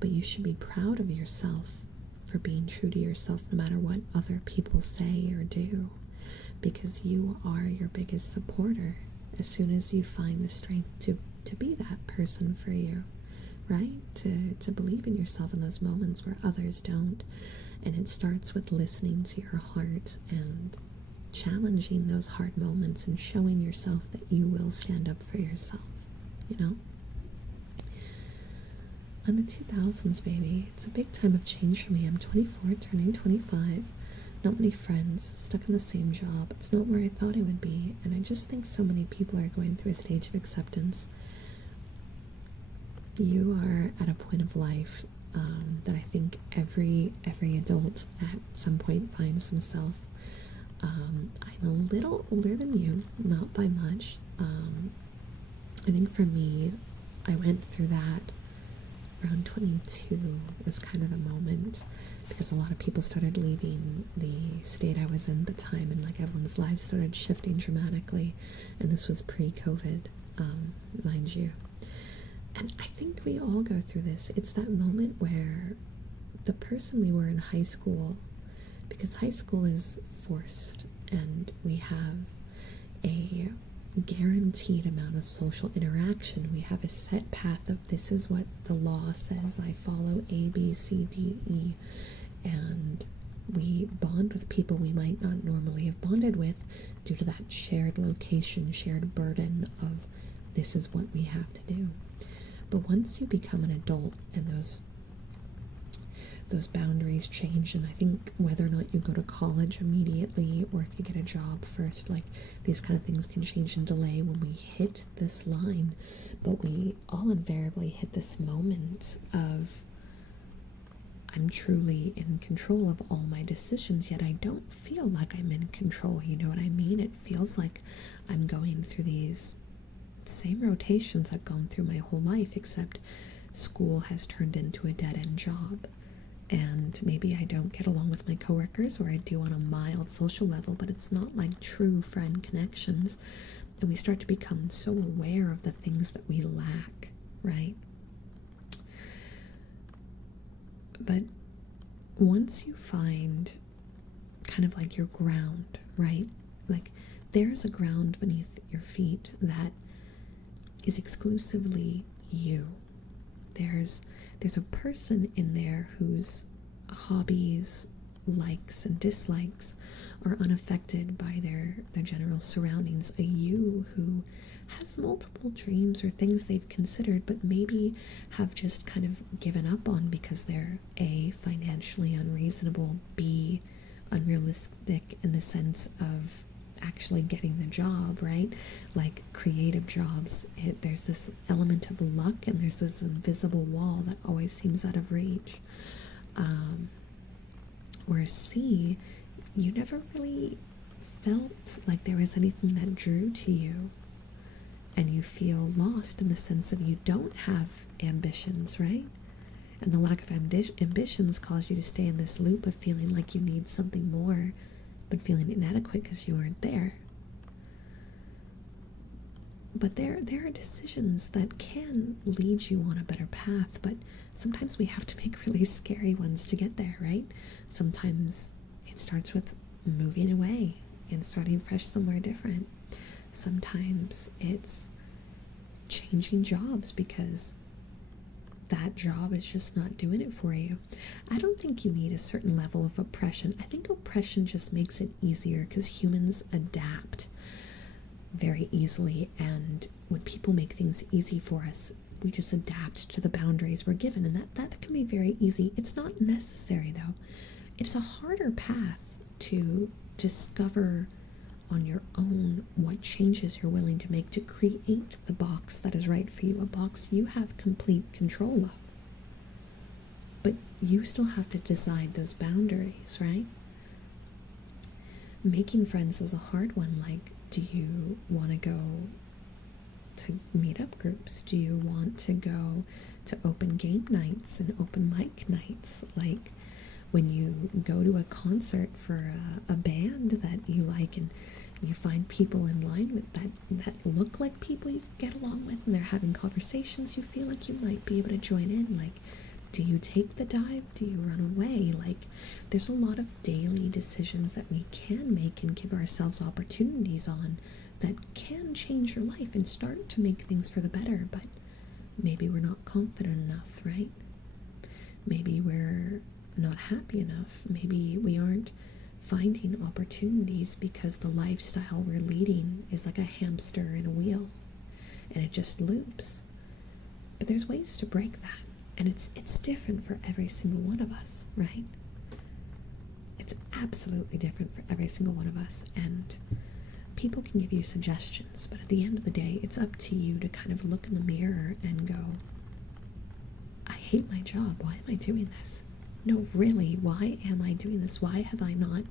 But you should be proud of yourself for being true to yourself no matter what other people say or do, because you are your biggest supporter as soon as you find the strength to be that person for you, right? To believe in yourself in those moments where others don't. And it starts with listening to your heart and challenging those hard moments and showing yourself that you will stand up for yourself, you know? I'm a 2000s baby. It's a big time of change for me. I'm 24, turning 25. Not many friends, stuck in the same job. It's not where I thought I would be, and I just think so many people are going through a stage of acceptance. You are at a point of life that I think every adult at some point finds himself. I'm a little older than you, not by much. I think for me, I went through that around 22 was kind of the moment, because a lot of people started leaving the state I was in at the time, and like everyone's lives started shifting dramatically, and this was pre-COVID, mind you. And I think we all go through this. It's that moment where the person we were in high school, because high school is forced and we have a guaranteed amount of social interaction. We have a set path of this is what the law says. I follow A, B, C, D, E. And we bond with people we might not normally have bonded with due to that shared location, shared burden of this is what we have to do. But once you become an adult and those boundaries change, and I think whether or not you go to college immediately or if you get a job first, like these kind of things can change and delay when we hit this line. But we all invariably hit this moment of I'm truly in control of all my decisions, yet I don't feel like I'm in control. You know what I mean? It feels like I'm going through these same rotations I've gone through my whole life, except school has turned into a dead-end job. And maybe I don't get along with my coworkers, or I do on a mild social level, but it's not like true friend connections. And we start to become so aware of the things that we lack, right? But once you find kind of like your ground, right? Like there's a ground beneath your feet that is exclusively you. There's a person in there whose hobbies, likes, and dislikes are unaffected by their general surroundings. A you who has multiple dreams or things they've considered, but maybe have just kind of given up on because they're A, financially unreasonable, B, unrealistic in the sense of actually getting the job, right? Like creative jobs, there's this element of luck, and there's this invisible wall that always seems out of reach. Whereas C, you never really felt like there was anything that drew to you, and you feel lost in the sense of you don't have ambitions, right? And the lack of ambitions cause you to stay in this loop of feeling like you need something more, but feeling inadequate because you aren't there. But there are decisions that can lead you on a better path, but sometimes we have to make really scary ones to get there, right? Sometimes it starts with moving away and starting fresh somewhere different. Sometimes it's changing jobs because that job is just not doing it for you. I don't think you need a certain level of oppression. I think oppression just makes it easier because humans adapt very easily, and when people make things easy for us, we just adapt to the boundaries we're given, and that can be very easy. It's not necessary though. It's a harder path to discover on your own what changes you're willing to make to create the box that is right for you, a box you have complete control of. But you still have to decide those boundaries, right? Making friends is a hard one. Like, do you want to go to meetup groups? Do you want to go to open game nights and open mic nights? Like, when you go to a concert for a band that you like, and you find people in line with that look like people you can get along with, and they're having conversations you feel like you might be able to join in. Like, do you take the dive? Do you run away? Like, there's a lot of daily decisions that we can make and give ourselves opportunities on that can change your life and start to make things for the better, but maybe we're not confident enough, right? Maybe we're not happy enough. Maybe we aren't finding opportunities because the lifestyle we're leading is like a hamster in a wheel and it just loops. But there's ways to break that, And it's different for every single one of us, right? It's absolutely different for every single one of us. And people can give you suggestions, but at the end of the day, it's up to you to kind of look in the mirror and go, I hate my job. Why am I doing this? No, really, why am I doing this? Why have I not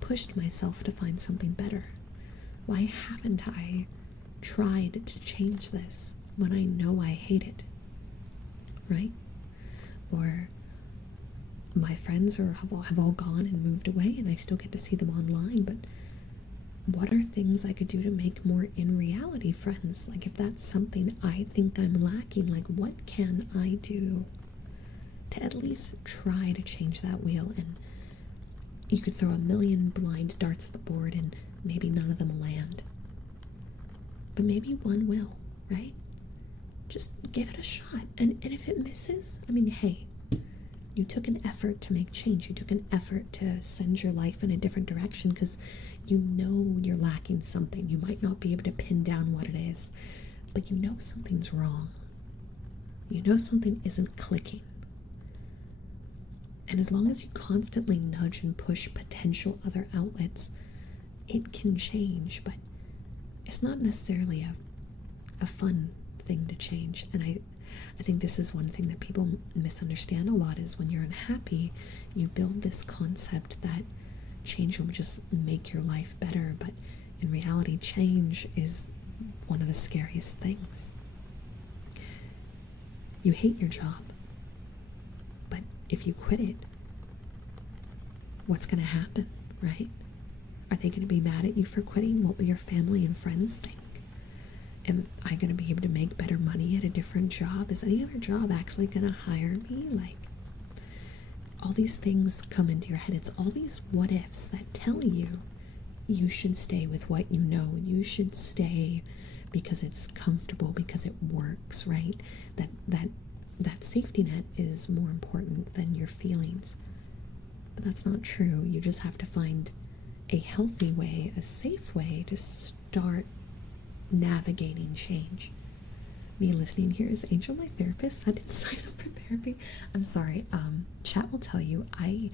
pushed myself to find something better? Why haven't I tried to change this when I know I hate it? Right? Or my friends have all gone and moved away and I still get to see them online, but what are things I could do to make more in reality friends? Like, if that's something I think I'm lacking, like, what can I do to at least try to change that wheel? And you could throw a million blind darts at the board and maybe none of them will land, but maybe one will, right? Just give it a shot. And if it misses, I mean, hey, you took an effort to make change. You took an effort to send your life in a different direction because you know you're lacking something. You might not be able to pin down what it is, but you know something's wrong. You know something isn't clicking. And as long as you constantly nudge and push potential other outlets, it can change, but it's not necessarily a fun thing to change. And I think this is one thing that people misunderstand a lot, is when you're unhappy, you build this concept that change will just make your life better, but in reality, change is one of the scariest things. You hate your job, but if you quit it, what's going to happen, right? Are they going to be mad at you for quitting? What will your family and friends think? Am I going to be able to make better money at a different job? Is any other job actually going to hire me? Like, all these things come into your head. It's all these what ifs that tell you you should stay with what you know. You should stay because it's comfortable, because it works, right? That safety net is more important than your feelings. But that's not true. You just have to find a healthy way, a safe way to start navigating change. Me listening here is Angel, my therapist. I didn't sign up for therapy. I'm sorry. Chat will tell you I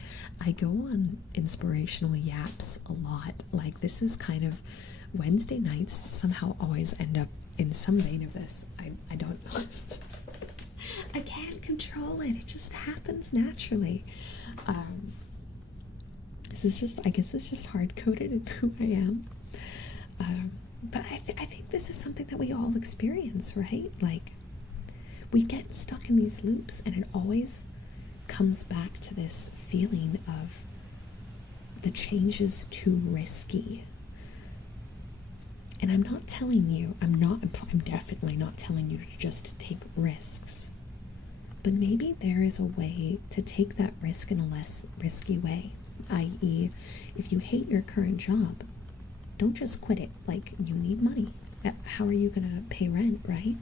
go on inspirational yaps a lot. Like, this is kind of Wednesday nights somehow always end up in some vein of this. I don't know. I can't control it. It just happens naturally. This is just, I guess it's just hard-coded in who I am. But I think this is something that we all experience, right? Like, we get stuck in these loops, and it always comes back to this feeling of the change is too risky. And I'm not telling you, I'm definitely not telling you to just take risks. But maybe there is a way to take that risk in a less risky way. I.e., if you hate your current job, don't just quit it. Like, you need money. How are you going to pay rent, right?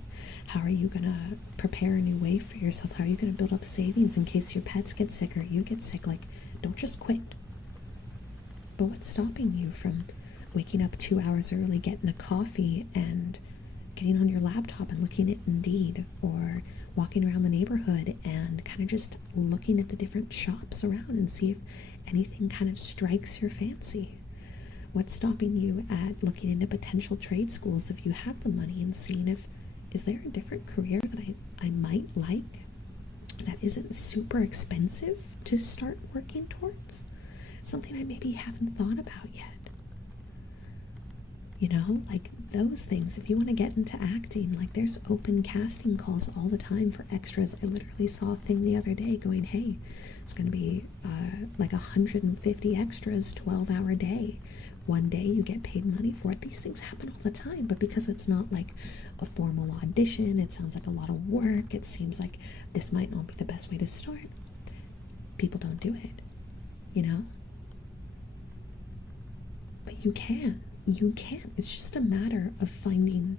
How are you going to prepare a new way for yourself? How are you going to build up savings in case your pets get sick or you get sick? Like, don't just quit. But what's stopping you from waking up 2 hours early, getting a coffee, and getting on your laptop and looking at Indeed, or walking around the neighborhood and kind of just looking at the different shops around and see if anything kind of strikes your fancy? What's stopping you at looking into potential trade schools if you have the money, and seeing is there a different career that I might like that isn't super expensive to start working towards? Something I maybe haven't thought about yet. You know, like those things. If you want to get into acting, like, there's open casting calls all the time for extras. I literally saw a thing the other day going, hey, it's going to be like 150 extras, 12-hour day. One day you get paid money for it. These things happen all the time, but because it's not like a formal audition, it sounds like a lot of work, it seems like this might not be the best way to start. People don't do it, you know? But you can. You can. It's just a matter of finding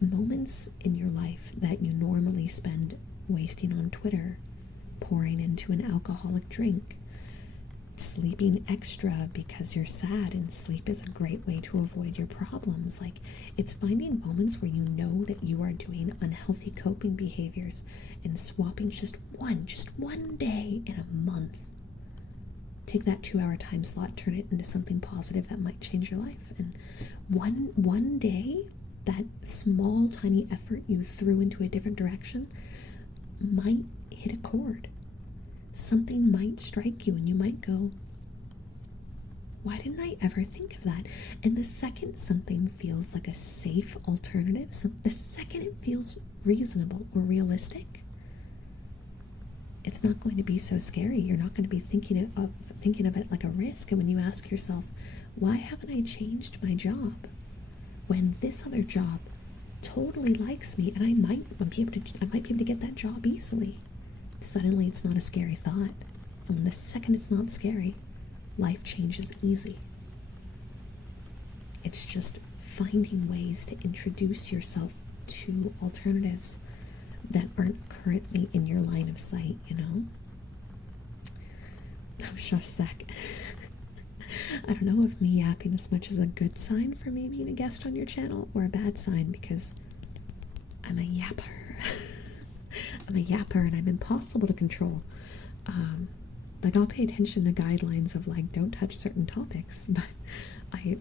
moments in your life that you normally spend wasting on Twitter, pouring into an alcoholic drink, sleeping extra because you're sad, and sleep is a great way to avoid your problems. Like, it's finding moments where you know that you are doing unhealthy coping behaviors and swapping just one day in a month. Take that 2-hour time slot, turn it into something positive that might change your life. And one day, that small tiny effort you threw into a different direction might hit a chord. Something might strike you and you might go, why didn't I ever think of that? And the second something feels like a safe alternative, so the second it feels reasonable or realistic, it's not going to be so scary. You're not going to be thinking of it like a risk. And when you ask yourself, why haven't I changed my job when this other job totally likes me and I might be able to get that job easily? Suddenly it's not a scary thought. And when the second it's not scary, life changes easy. It's just finding ways to introduce yourself to alternatives that aren't currently in your line of sight, you know? Oh, shush, Zach. I don't know if me yapping this much is a good sign for me being a guest on your channel or a bad sign, because I'm a yapper. I'm a yapper and I'm impossible to control. Like, I'll pay attention to guidelines of, like, don't touch certain topics, but I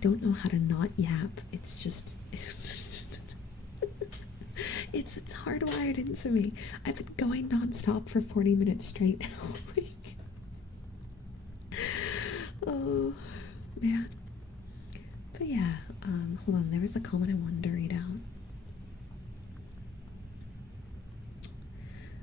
don't know how to not yap. It's just it's hardwired into me. I've been going nonstop for 40 minutes straight now. Oh man. But yeah, hold on, there was a comment I wanted to read out.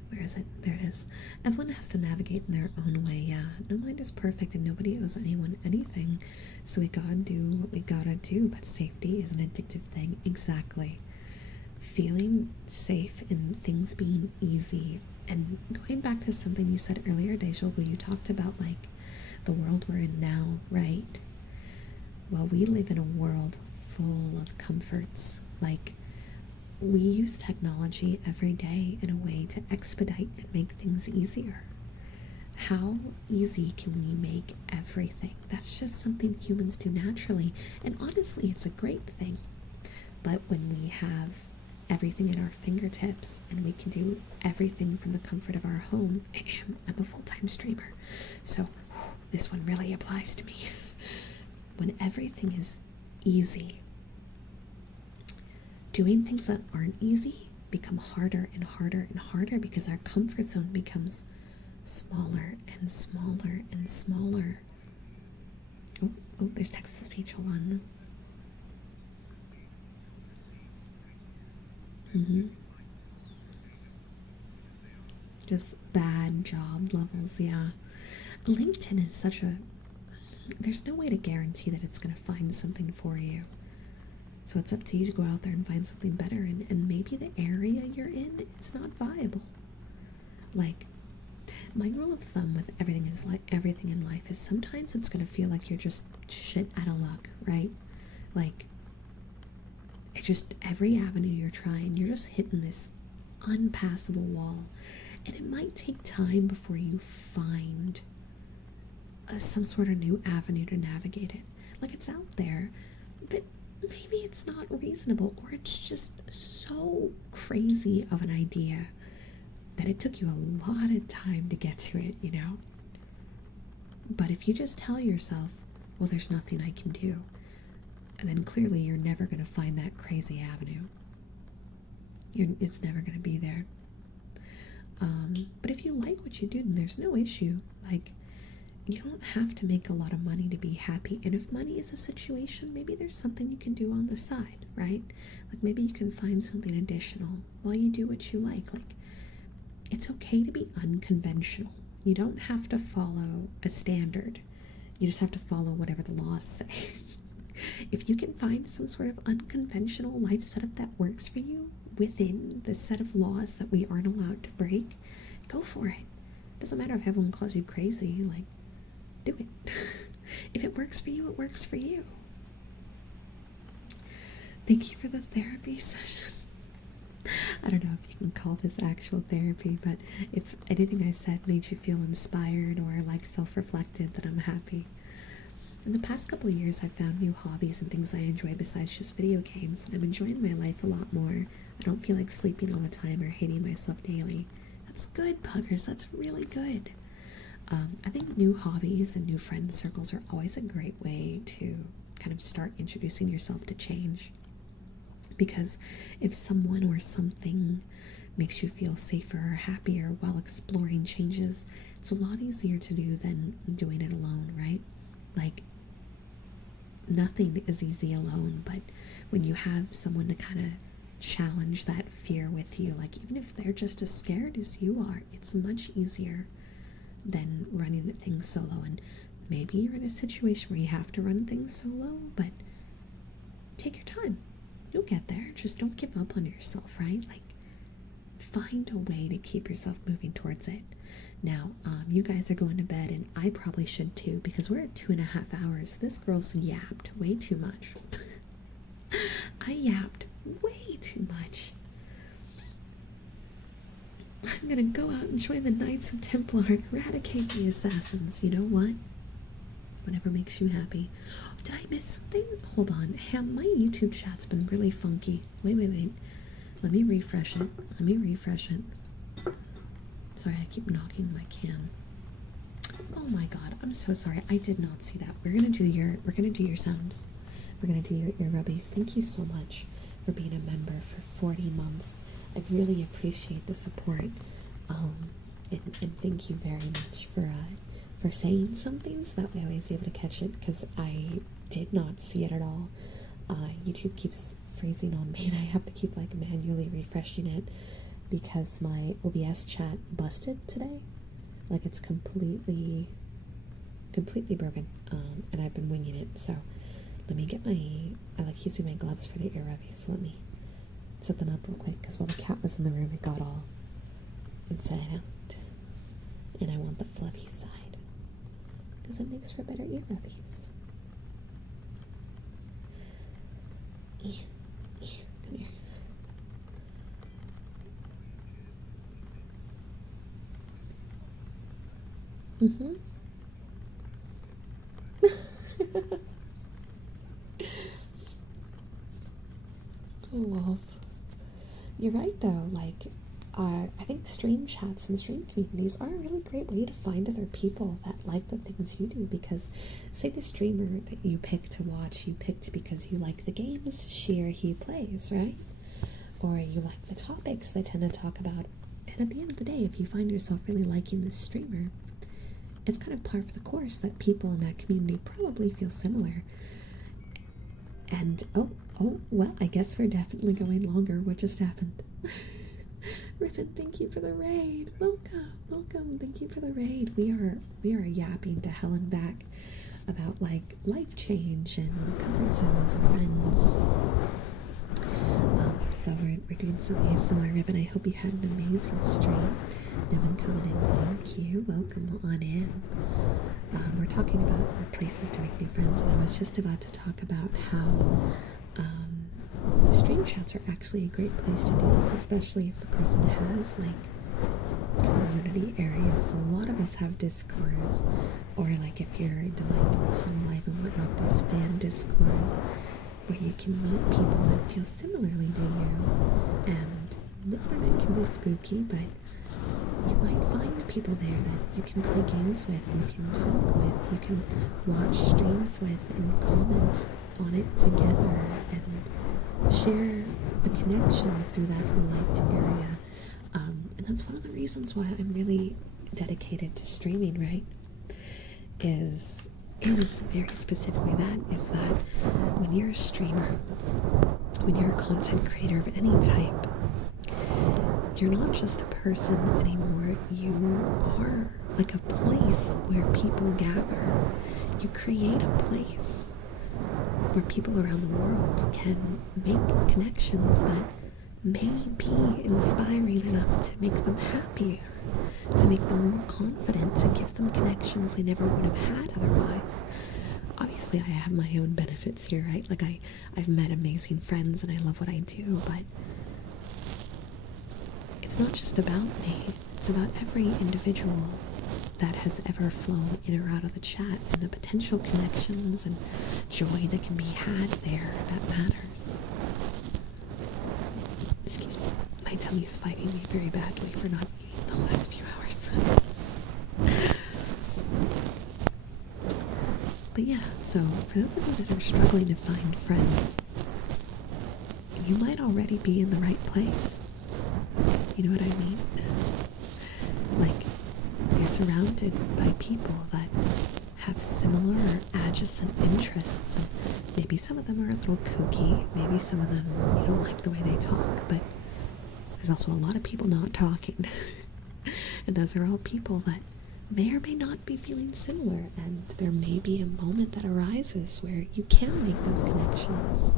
Where is it? There it is. Everyone has to navigate in their own way, yeah. No mind is perfect and nobody owes anyone anything. So we gotta do what we gotta do, but safety is an addictive thing. Exactly. Feeling safe and things being easy. And going back to something you said earlier, Dejal, where you talked about, like, the world we're in now, right? Well, we live in a world full of comforts. Like, we use technology every day in a way to expedite and make things easier. How easy can we make everything? That's just something humans do naturally. And honestly, it's a great thing. But when we have everything at our fingertips and we can do everything from the comfort of our home, I'm a full-time streamer, so this one really applies to me. When everything is easy, doing things that aren't easy become harder and harder and harder because our comfort zone becomes smaller and smaller and smaller. Oh, there's text-to-speech. Hold on. Just bad job levels, yeah. LinkedIn is such a... There's no way to guarantee that it's going to find something for you. So it's up to you to go out there and find something better. And maybe the area you're in, it's not viable. Like, my rule of thumb with everything in life is sometimes it's going to feel like you're just shit out of luck, right? Like, it's just every avenue you're trying, you're just hitting this unpassable wall. And it might take time before you find some sort of new avenue to navigate it. Like, it's out there, but maybe it's not reasonable, or it's just so crazy of an idea that it took you a lot of time to get to it, you know? But if you just tell yourself, well, there's nothing I can do, and then clearly you're never going to find that crazy avenue. It's never going to be there. But if you like what you do, then there's no issue. Like, you don't have to make a lot of money to be happy. And if money is a situation, maybe there's something you can do on the side, right? Like, maybe you can find something additional while you do what you like. Like, it's okay to be unconventional. You don't have to follow a standard. You just have to follow whatever the laws say. If you can find some sort of unconventional life setup that works for you within the set of laws that we aren't allowed to break, go for it. Doesn't matter if everyone calls you crazy. Like, do it. If it works for you, it works for you. Thank you for the therapy session. I don't know if you can call this actual therapy, but if anything I said made you feel inspired or like self-reflected, then I'm happy. In the past couple of years, I've found new hobbies and things I enjoy besides just video games, and I'm enjoying my life a lot more. I don't feel like sleeping all the time or hating myself daily. That's good, Puggers. That's really good. I think new hobbies and new friend circles are always a great way to kind of start introducing yourself to change. Because if someone or something makes you feel safer or happier while exploring changes, it's a lot easier to do than doing it alone, right? Like, nothing is easy alone, but when you have someone to kind of challenge that fear with you, like even if they're just as scared as you are, it's much easier than running things solo. And maybe you're in a situation where you have to run things solo, but take your time. You'll get there. Just don't give up on yourself, right? Like, find a way to keep yourself moving towards it. Now, you guys are going to bed, and I probably should too, because we're at 2.5 hours. This girl's yapped way too much. I yapped way too much. I'm gonna go out and join the Knights of Templar and eradicate the assassins. You know what? Whatever makes you happy. Did I miss something? Hold on. My YouTube chat's been really funky. Wait. Let me refresh it. Sorry, I keep knocking my can. Oh my god, I'm so sorry. I did not see that. We're gonna do your sounds. We're gonna do your ear rubbies. Thank you so much for being a member for 40 months. I really appreciate the support. And thank you very much for saying something so that way I was able to catch it, because I did not see it at all. YouTube keeps freezing on me and I have to keep like manually refreshing it because my OBS chat busted today. Like, it's completely broken, and I've been winging it. So let me get I like using my gloves for the ear rubbies, so let me set them up real quick, because while the cat was in the room it got all inside out, and I want the fluffy side because it makes for better ear rubbies. Come here. Oh, Wolf. You're right though, like, I think stream chats and stream communities are a really great way to find other people that like the things you do, because say the streamer that you pick to watch, you picked because you like the games she or he plays, right? Or you like the topics they tend to talk about, and at the end of the day, if you find yourself really liking this streamer, it's kind of par for the course that people in that community probably feel similar. And oh, well, I guess we're definitely going longer. What just happened? Riffin, thank you for the raid. Welcome. Thank you for the raid. We are yapping to hell and back about like life change and comfort zones and friends. So we're doing some ASMR, Ribbon. I hope you had an amazing stream. Ribbon coming in, thank you. Welcome on in. We're talking about places to make new friends, and I was just about to talk about how stream chats are actually a great place to do this, especially if the person has like community areas. So a lot of us have Discords, or like if you're into like Hololive and whatnot, there's fan Discords where you can meet people that feel similarly to you. And the internet can be spooky, but you might find people there that you can play games with, you can talk with, you can watch streams with, and comment on it together and share a connection through that light area. And that's one of the reasons why I'm really dedicated to streaming, right? Is very specifically that, is that when you're a streamer, when you're a content creator of any type, you're not just a person anymore. You are like a place where people gather. You create a place where people around the world can make connections that may be inspiring enough to make them happier, to make them more confident, to give them connections they never would have had otherwise. Obviously, I have my own benefits here, right? Like, I've met amazing friends and I love what I do, but it's not just about me, it's about every individual that has ever flown in or out of the chat, and the potential connections and joy that can be had there that matters. Excuse me, my tummy's fighting me very badly for not eating the last few hours. But yeah, so for those of you that are struggling to find friends, you might already be in the right place. You know what I mean? Like, you're surrounded by people that have similar or adjacent interests, and maybe some of them are a little kooky, maybe some of them you don't like the way they talk, but there's also a lot of people not talking. And those are all people that may or may not be feeling similar, and there may be a moment that arises where you can make those connections.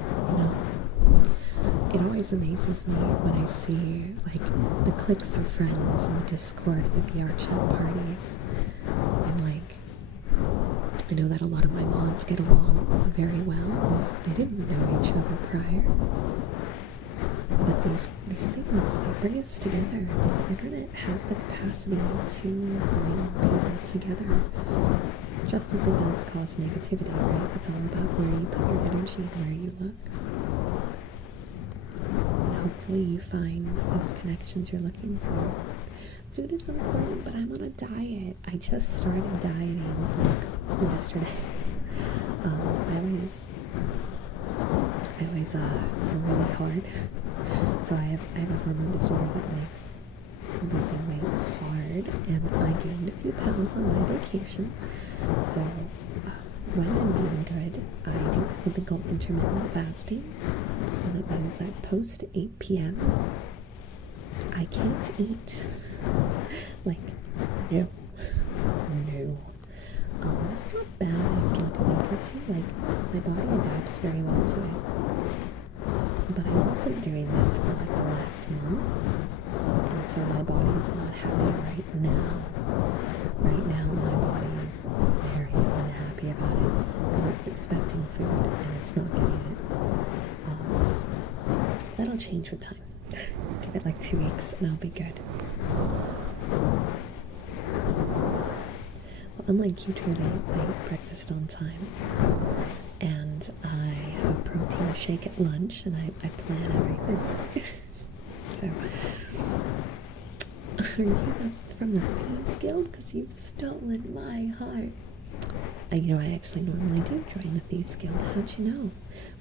You know, it always amazes me when I see like the cliques of friends in the Discord, the VR chat parties, and like I know that a lot of my mods get along very well because they didn't know each other prior. But these things, they bring us together. The internet has the capacity to bring people together, just as it does cause negativity, right? It's all about where you put your energy and where you look. And hopefully you find those connections you're looking for. Food is important, but I'm on a diet. I just started dieting like yesterday. I always really hard. So I have a hormone disorder that makes losing weight hard, and I gained a few pounds on my vacation. So when I'm being good, I do something called intermittent fasting, and that means that post 8 p.m. I can't eat. Like, no. It's not bad after like a week or two. Like, my body adapts very well to it. But I wasn't doing this for like the last month, and so my body's not happy right now. Right now, my body is very unhappy about it because it's expecting food and it's not getting it. That'll change with time. Give it like 2 weeks and I'll be good. Well, unlike you, Trudy, I eat breakfast on time, and I have a protein shake at lunch, and I plan everything. So, are you from the Thieves Guild? Because you've stolen my heart. I actually normally do join the Thieves Guild. How'd you know?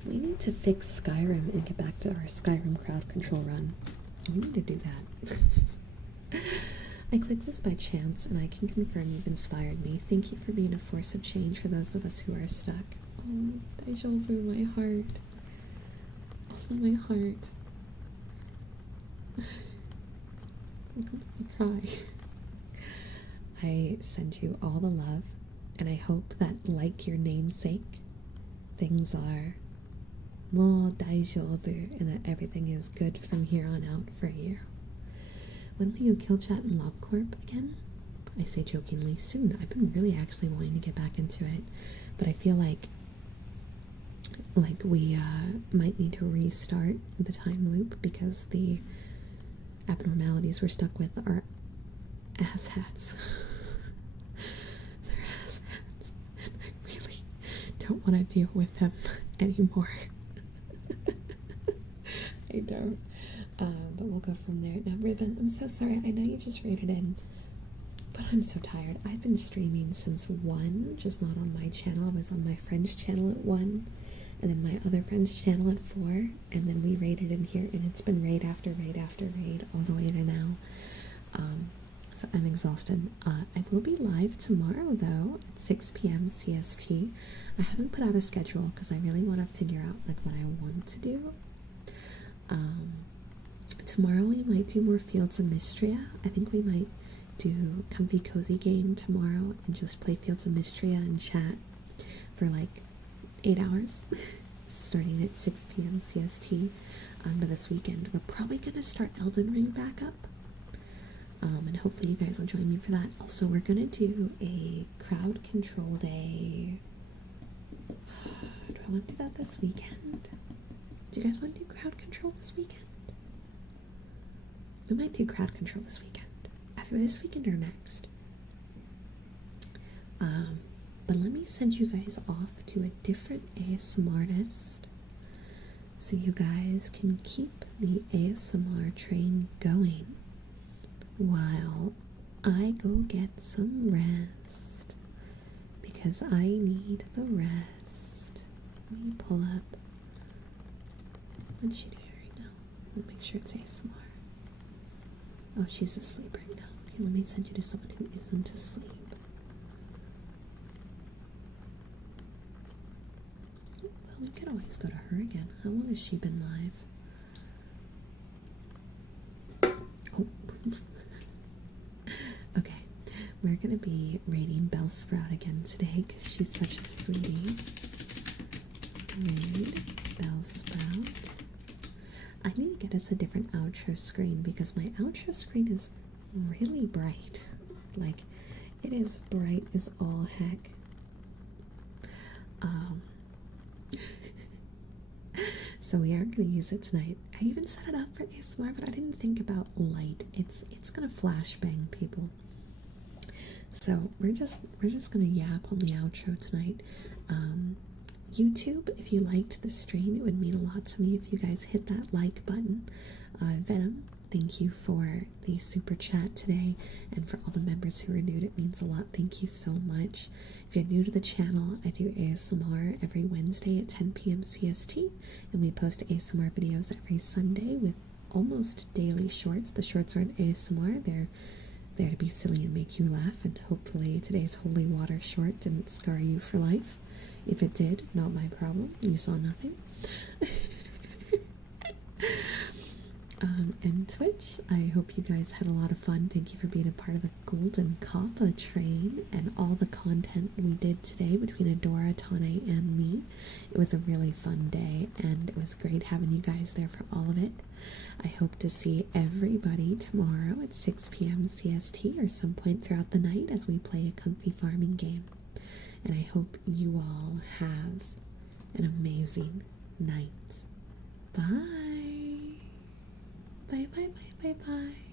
We need to fix Skyrim and get back to our Skyrim crowd control run. We need to do that. I clicked this by chance, and I can confirm you've inspired me. Thank you for being a force of change for those of us who are stuck. Oh, deja vu, my heart. Oh, my heart. I'm gonna cry. I send you all the love, and I hope that, like your namesake, things are more daijoubu, and that everything is good from here on out for you. When will you kill chat and LobCorp again? I say jokingly, soon. I've been really actually wanting to get back into it, but I feel like we might need to restart the time loop because the abnormalities we're stuck with are asshats. They're asshats, and I really don't want to deal with them anymore. I don't. But we'll go from there. Now, Ribbon, I'm so sorry. I know you just rated in, but I'm so tired. I've been streaming since 1, just not on my channel. I was on my friend's channel at 1, and then my other friend's channel at 4, and then we raided in here, and it's been raid after raid after raid all the way to now. So I'm exhausted. I will be live tomorrow, though, at 6 p.m. CST. I haven't put out a schedule because I really want to figure out like what I want to do. Tomorrow we might do more Fields of Mystria. I think we might do Comfy Cozy Game tomorrow and just play Fields of Mystria and chat for like 8 hours, starting at 6 p.m. CST. But this weekend we're probably going to start Elden Ring back up. And hopefully you guys will join me for that. Also, we're going to do a crowd control day. Do I want to do that this weekend? Do you guys want to do crowd control this weekend? we might do crowd control this weekend. Either this weekend or next. But let me send you guys off to a different ASMR artist so you guys can keep the ASMR train going while I go get some rest, because I need the rest. Let me pull up. What's she doing right now? Let me make sure it's ASMR. Oh, she's asleep right now. Okay, let me send you to someone who isn't asleep. Well, we could always go to her again. How long has she been live? Oh. Okay, we're gonna be rating Bellsprout again today because she's such a sweetie. Raid Bellsprout. I need to get us a different outro screen because my outro screen is really bright. Like, it is bright as all heck. So we aren't going to use it tonight. I even set it up for ASMR, but I didn't think about light. It's going to flashbang people. So we're just going to yap on the outro tonight. YouTube, if you liked the stream, it would mean a lot to me if you guys hit that like button. Venom, thank you for the super chat today, and for all the members who are new, it means a lot. Thank you so much. If you're new to the channel, I do ASMR every Wednesday at 10 p.m. CST, and we post ASMR videos every Sunday with almost daily shorts. The shorts aren't ASMR, they're there to be silly and make you laugh, and hopefully today's holy water short didn't scar you for life. If it did, not my problem. You saw nothing. And Twitch, I hope you guys had a lot of fun. Thank you for being a part of the Golden Kappa train and all the content we did today between Adora, Tane, and me. It was a really fun day, and it was great having you guys there for all of it. I hope to see everybody tomorrow at 6 p.m. CST or some point throughout the night as we play a comfy farming game. And I hope you all have an amazing night. Bye. Bye, bye, bye, bye, bye.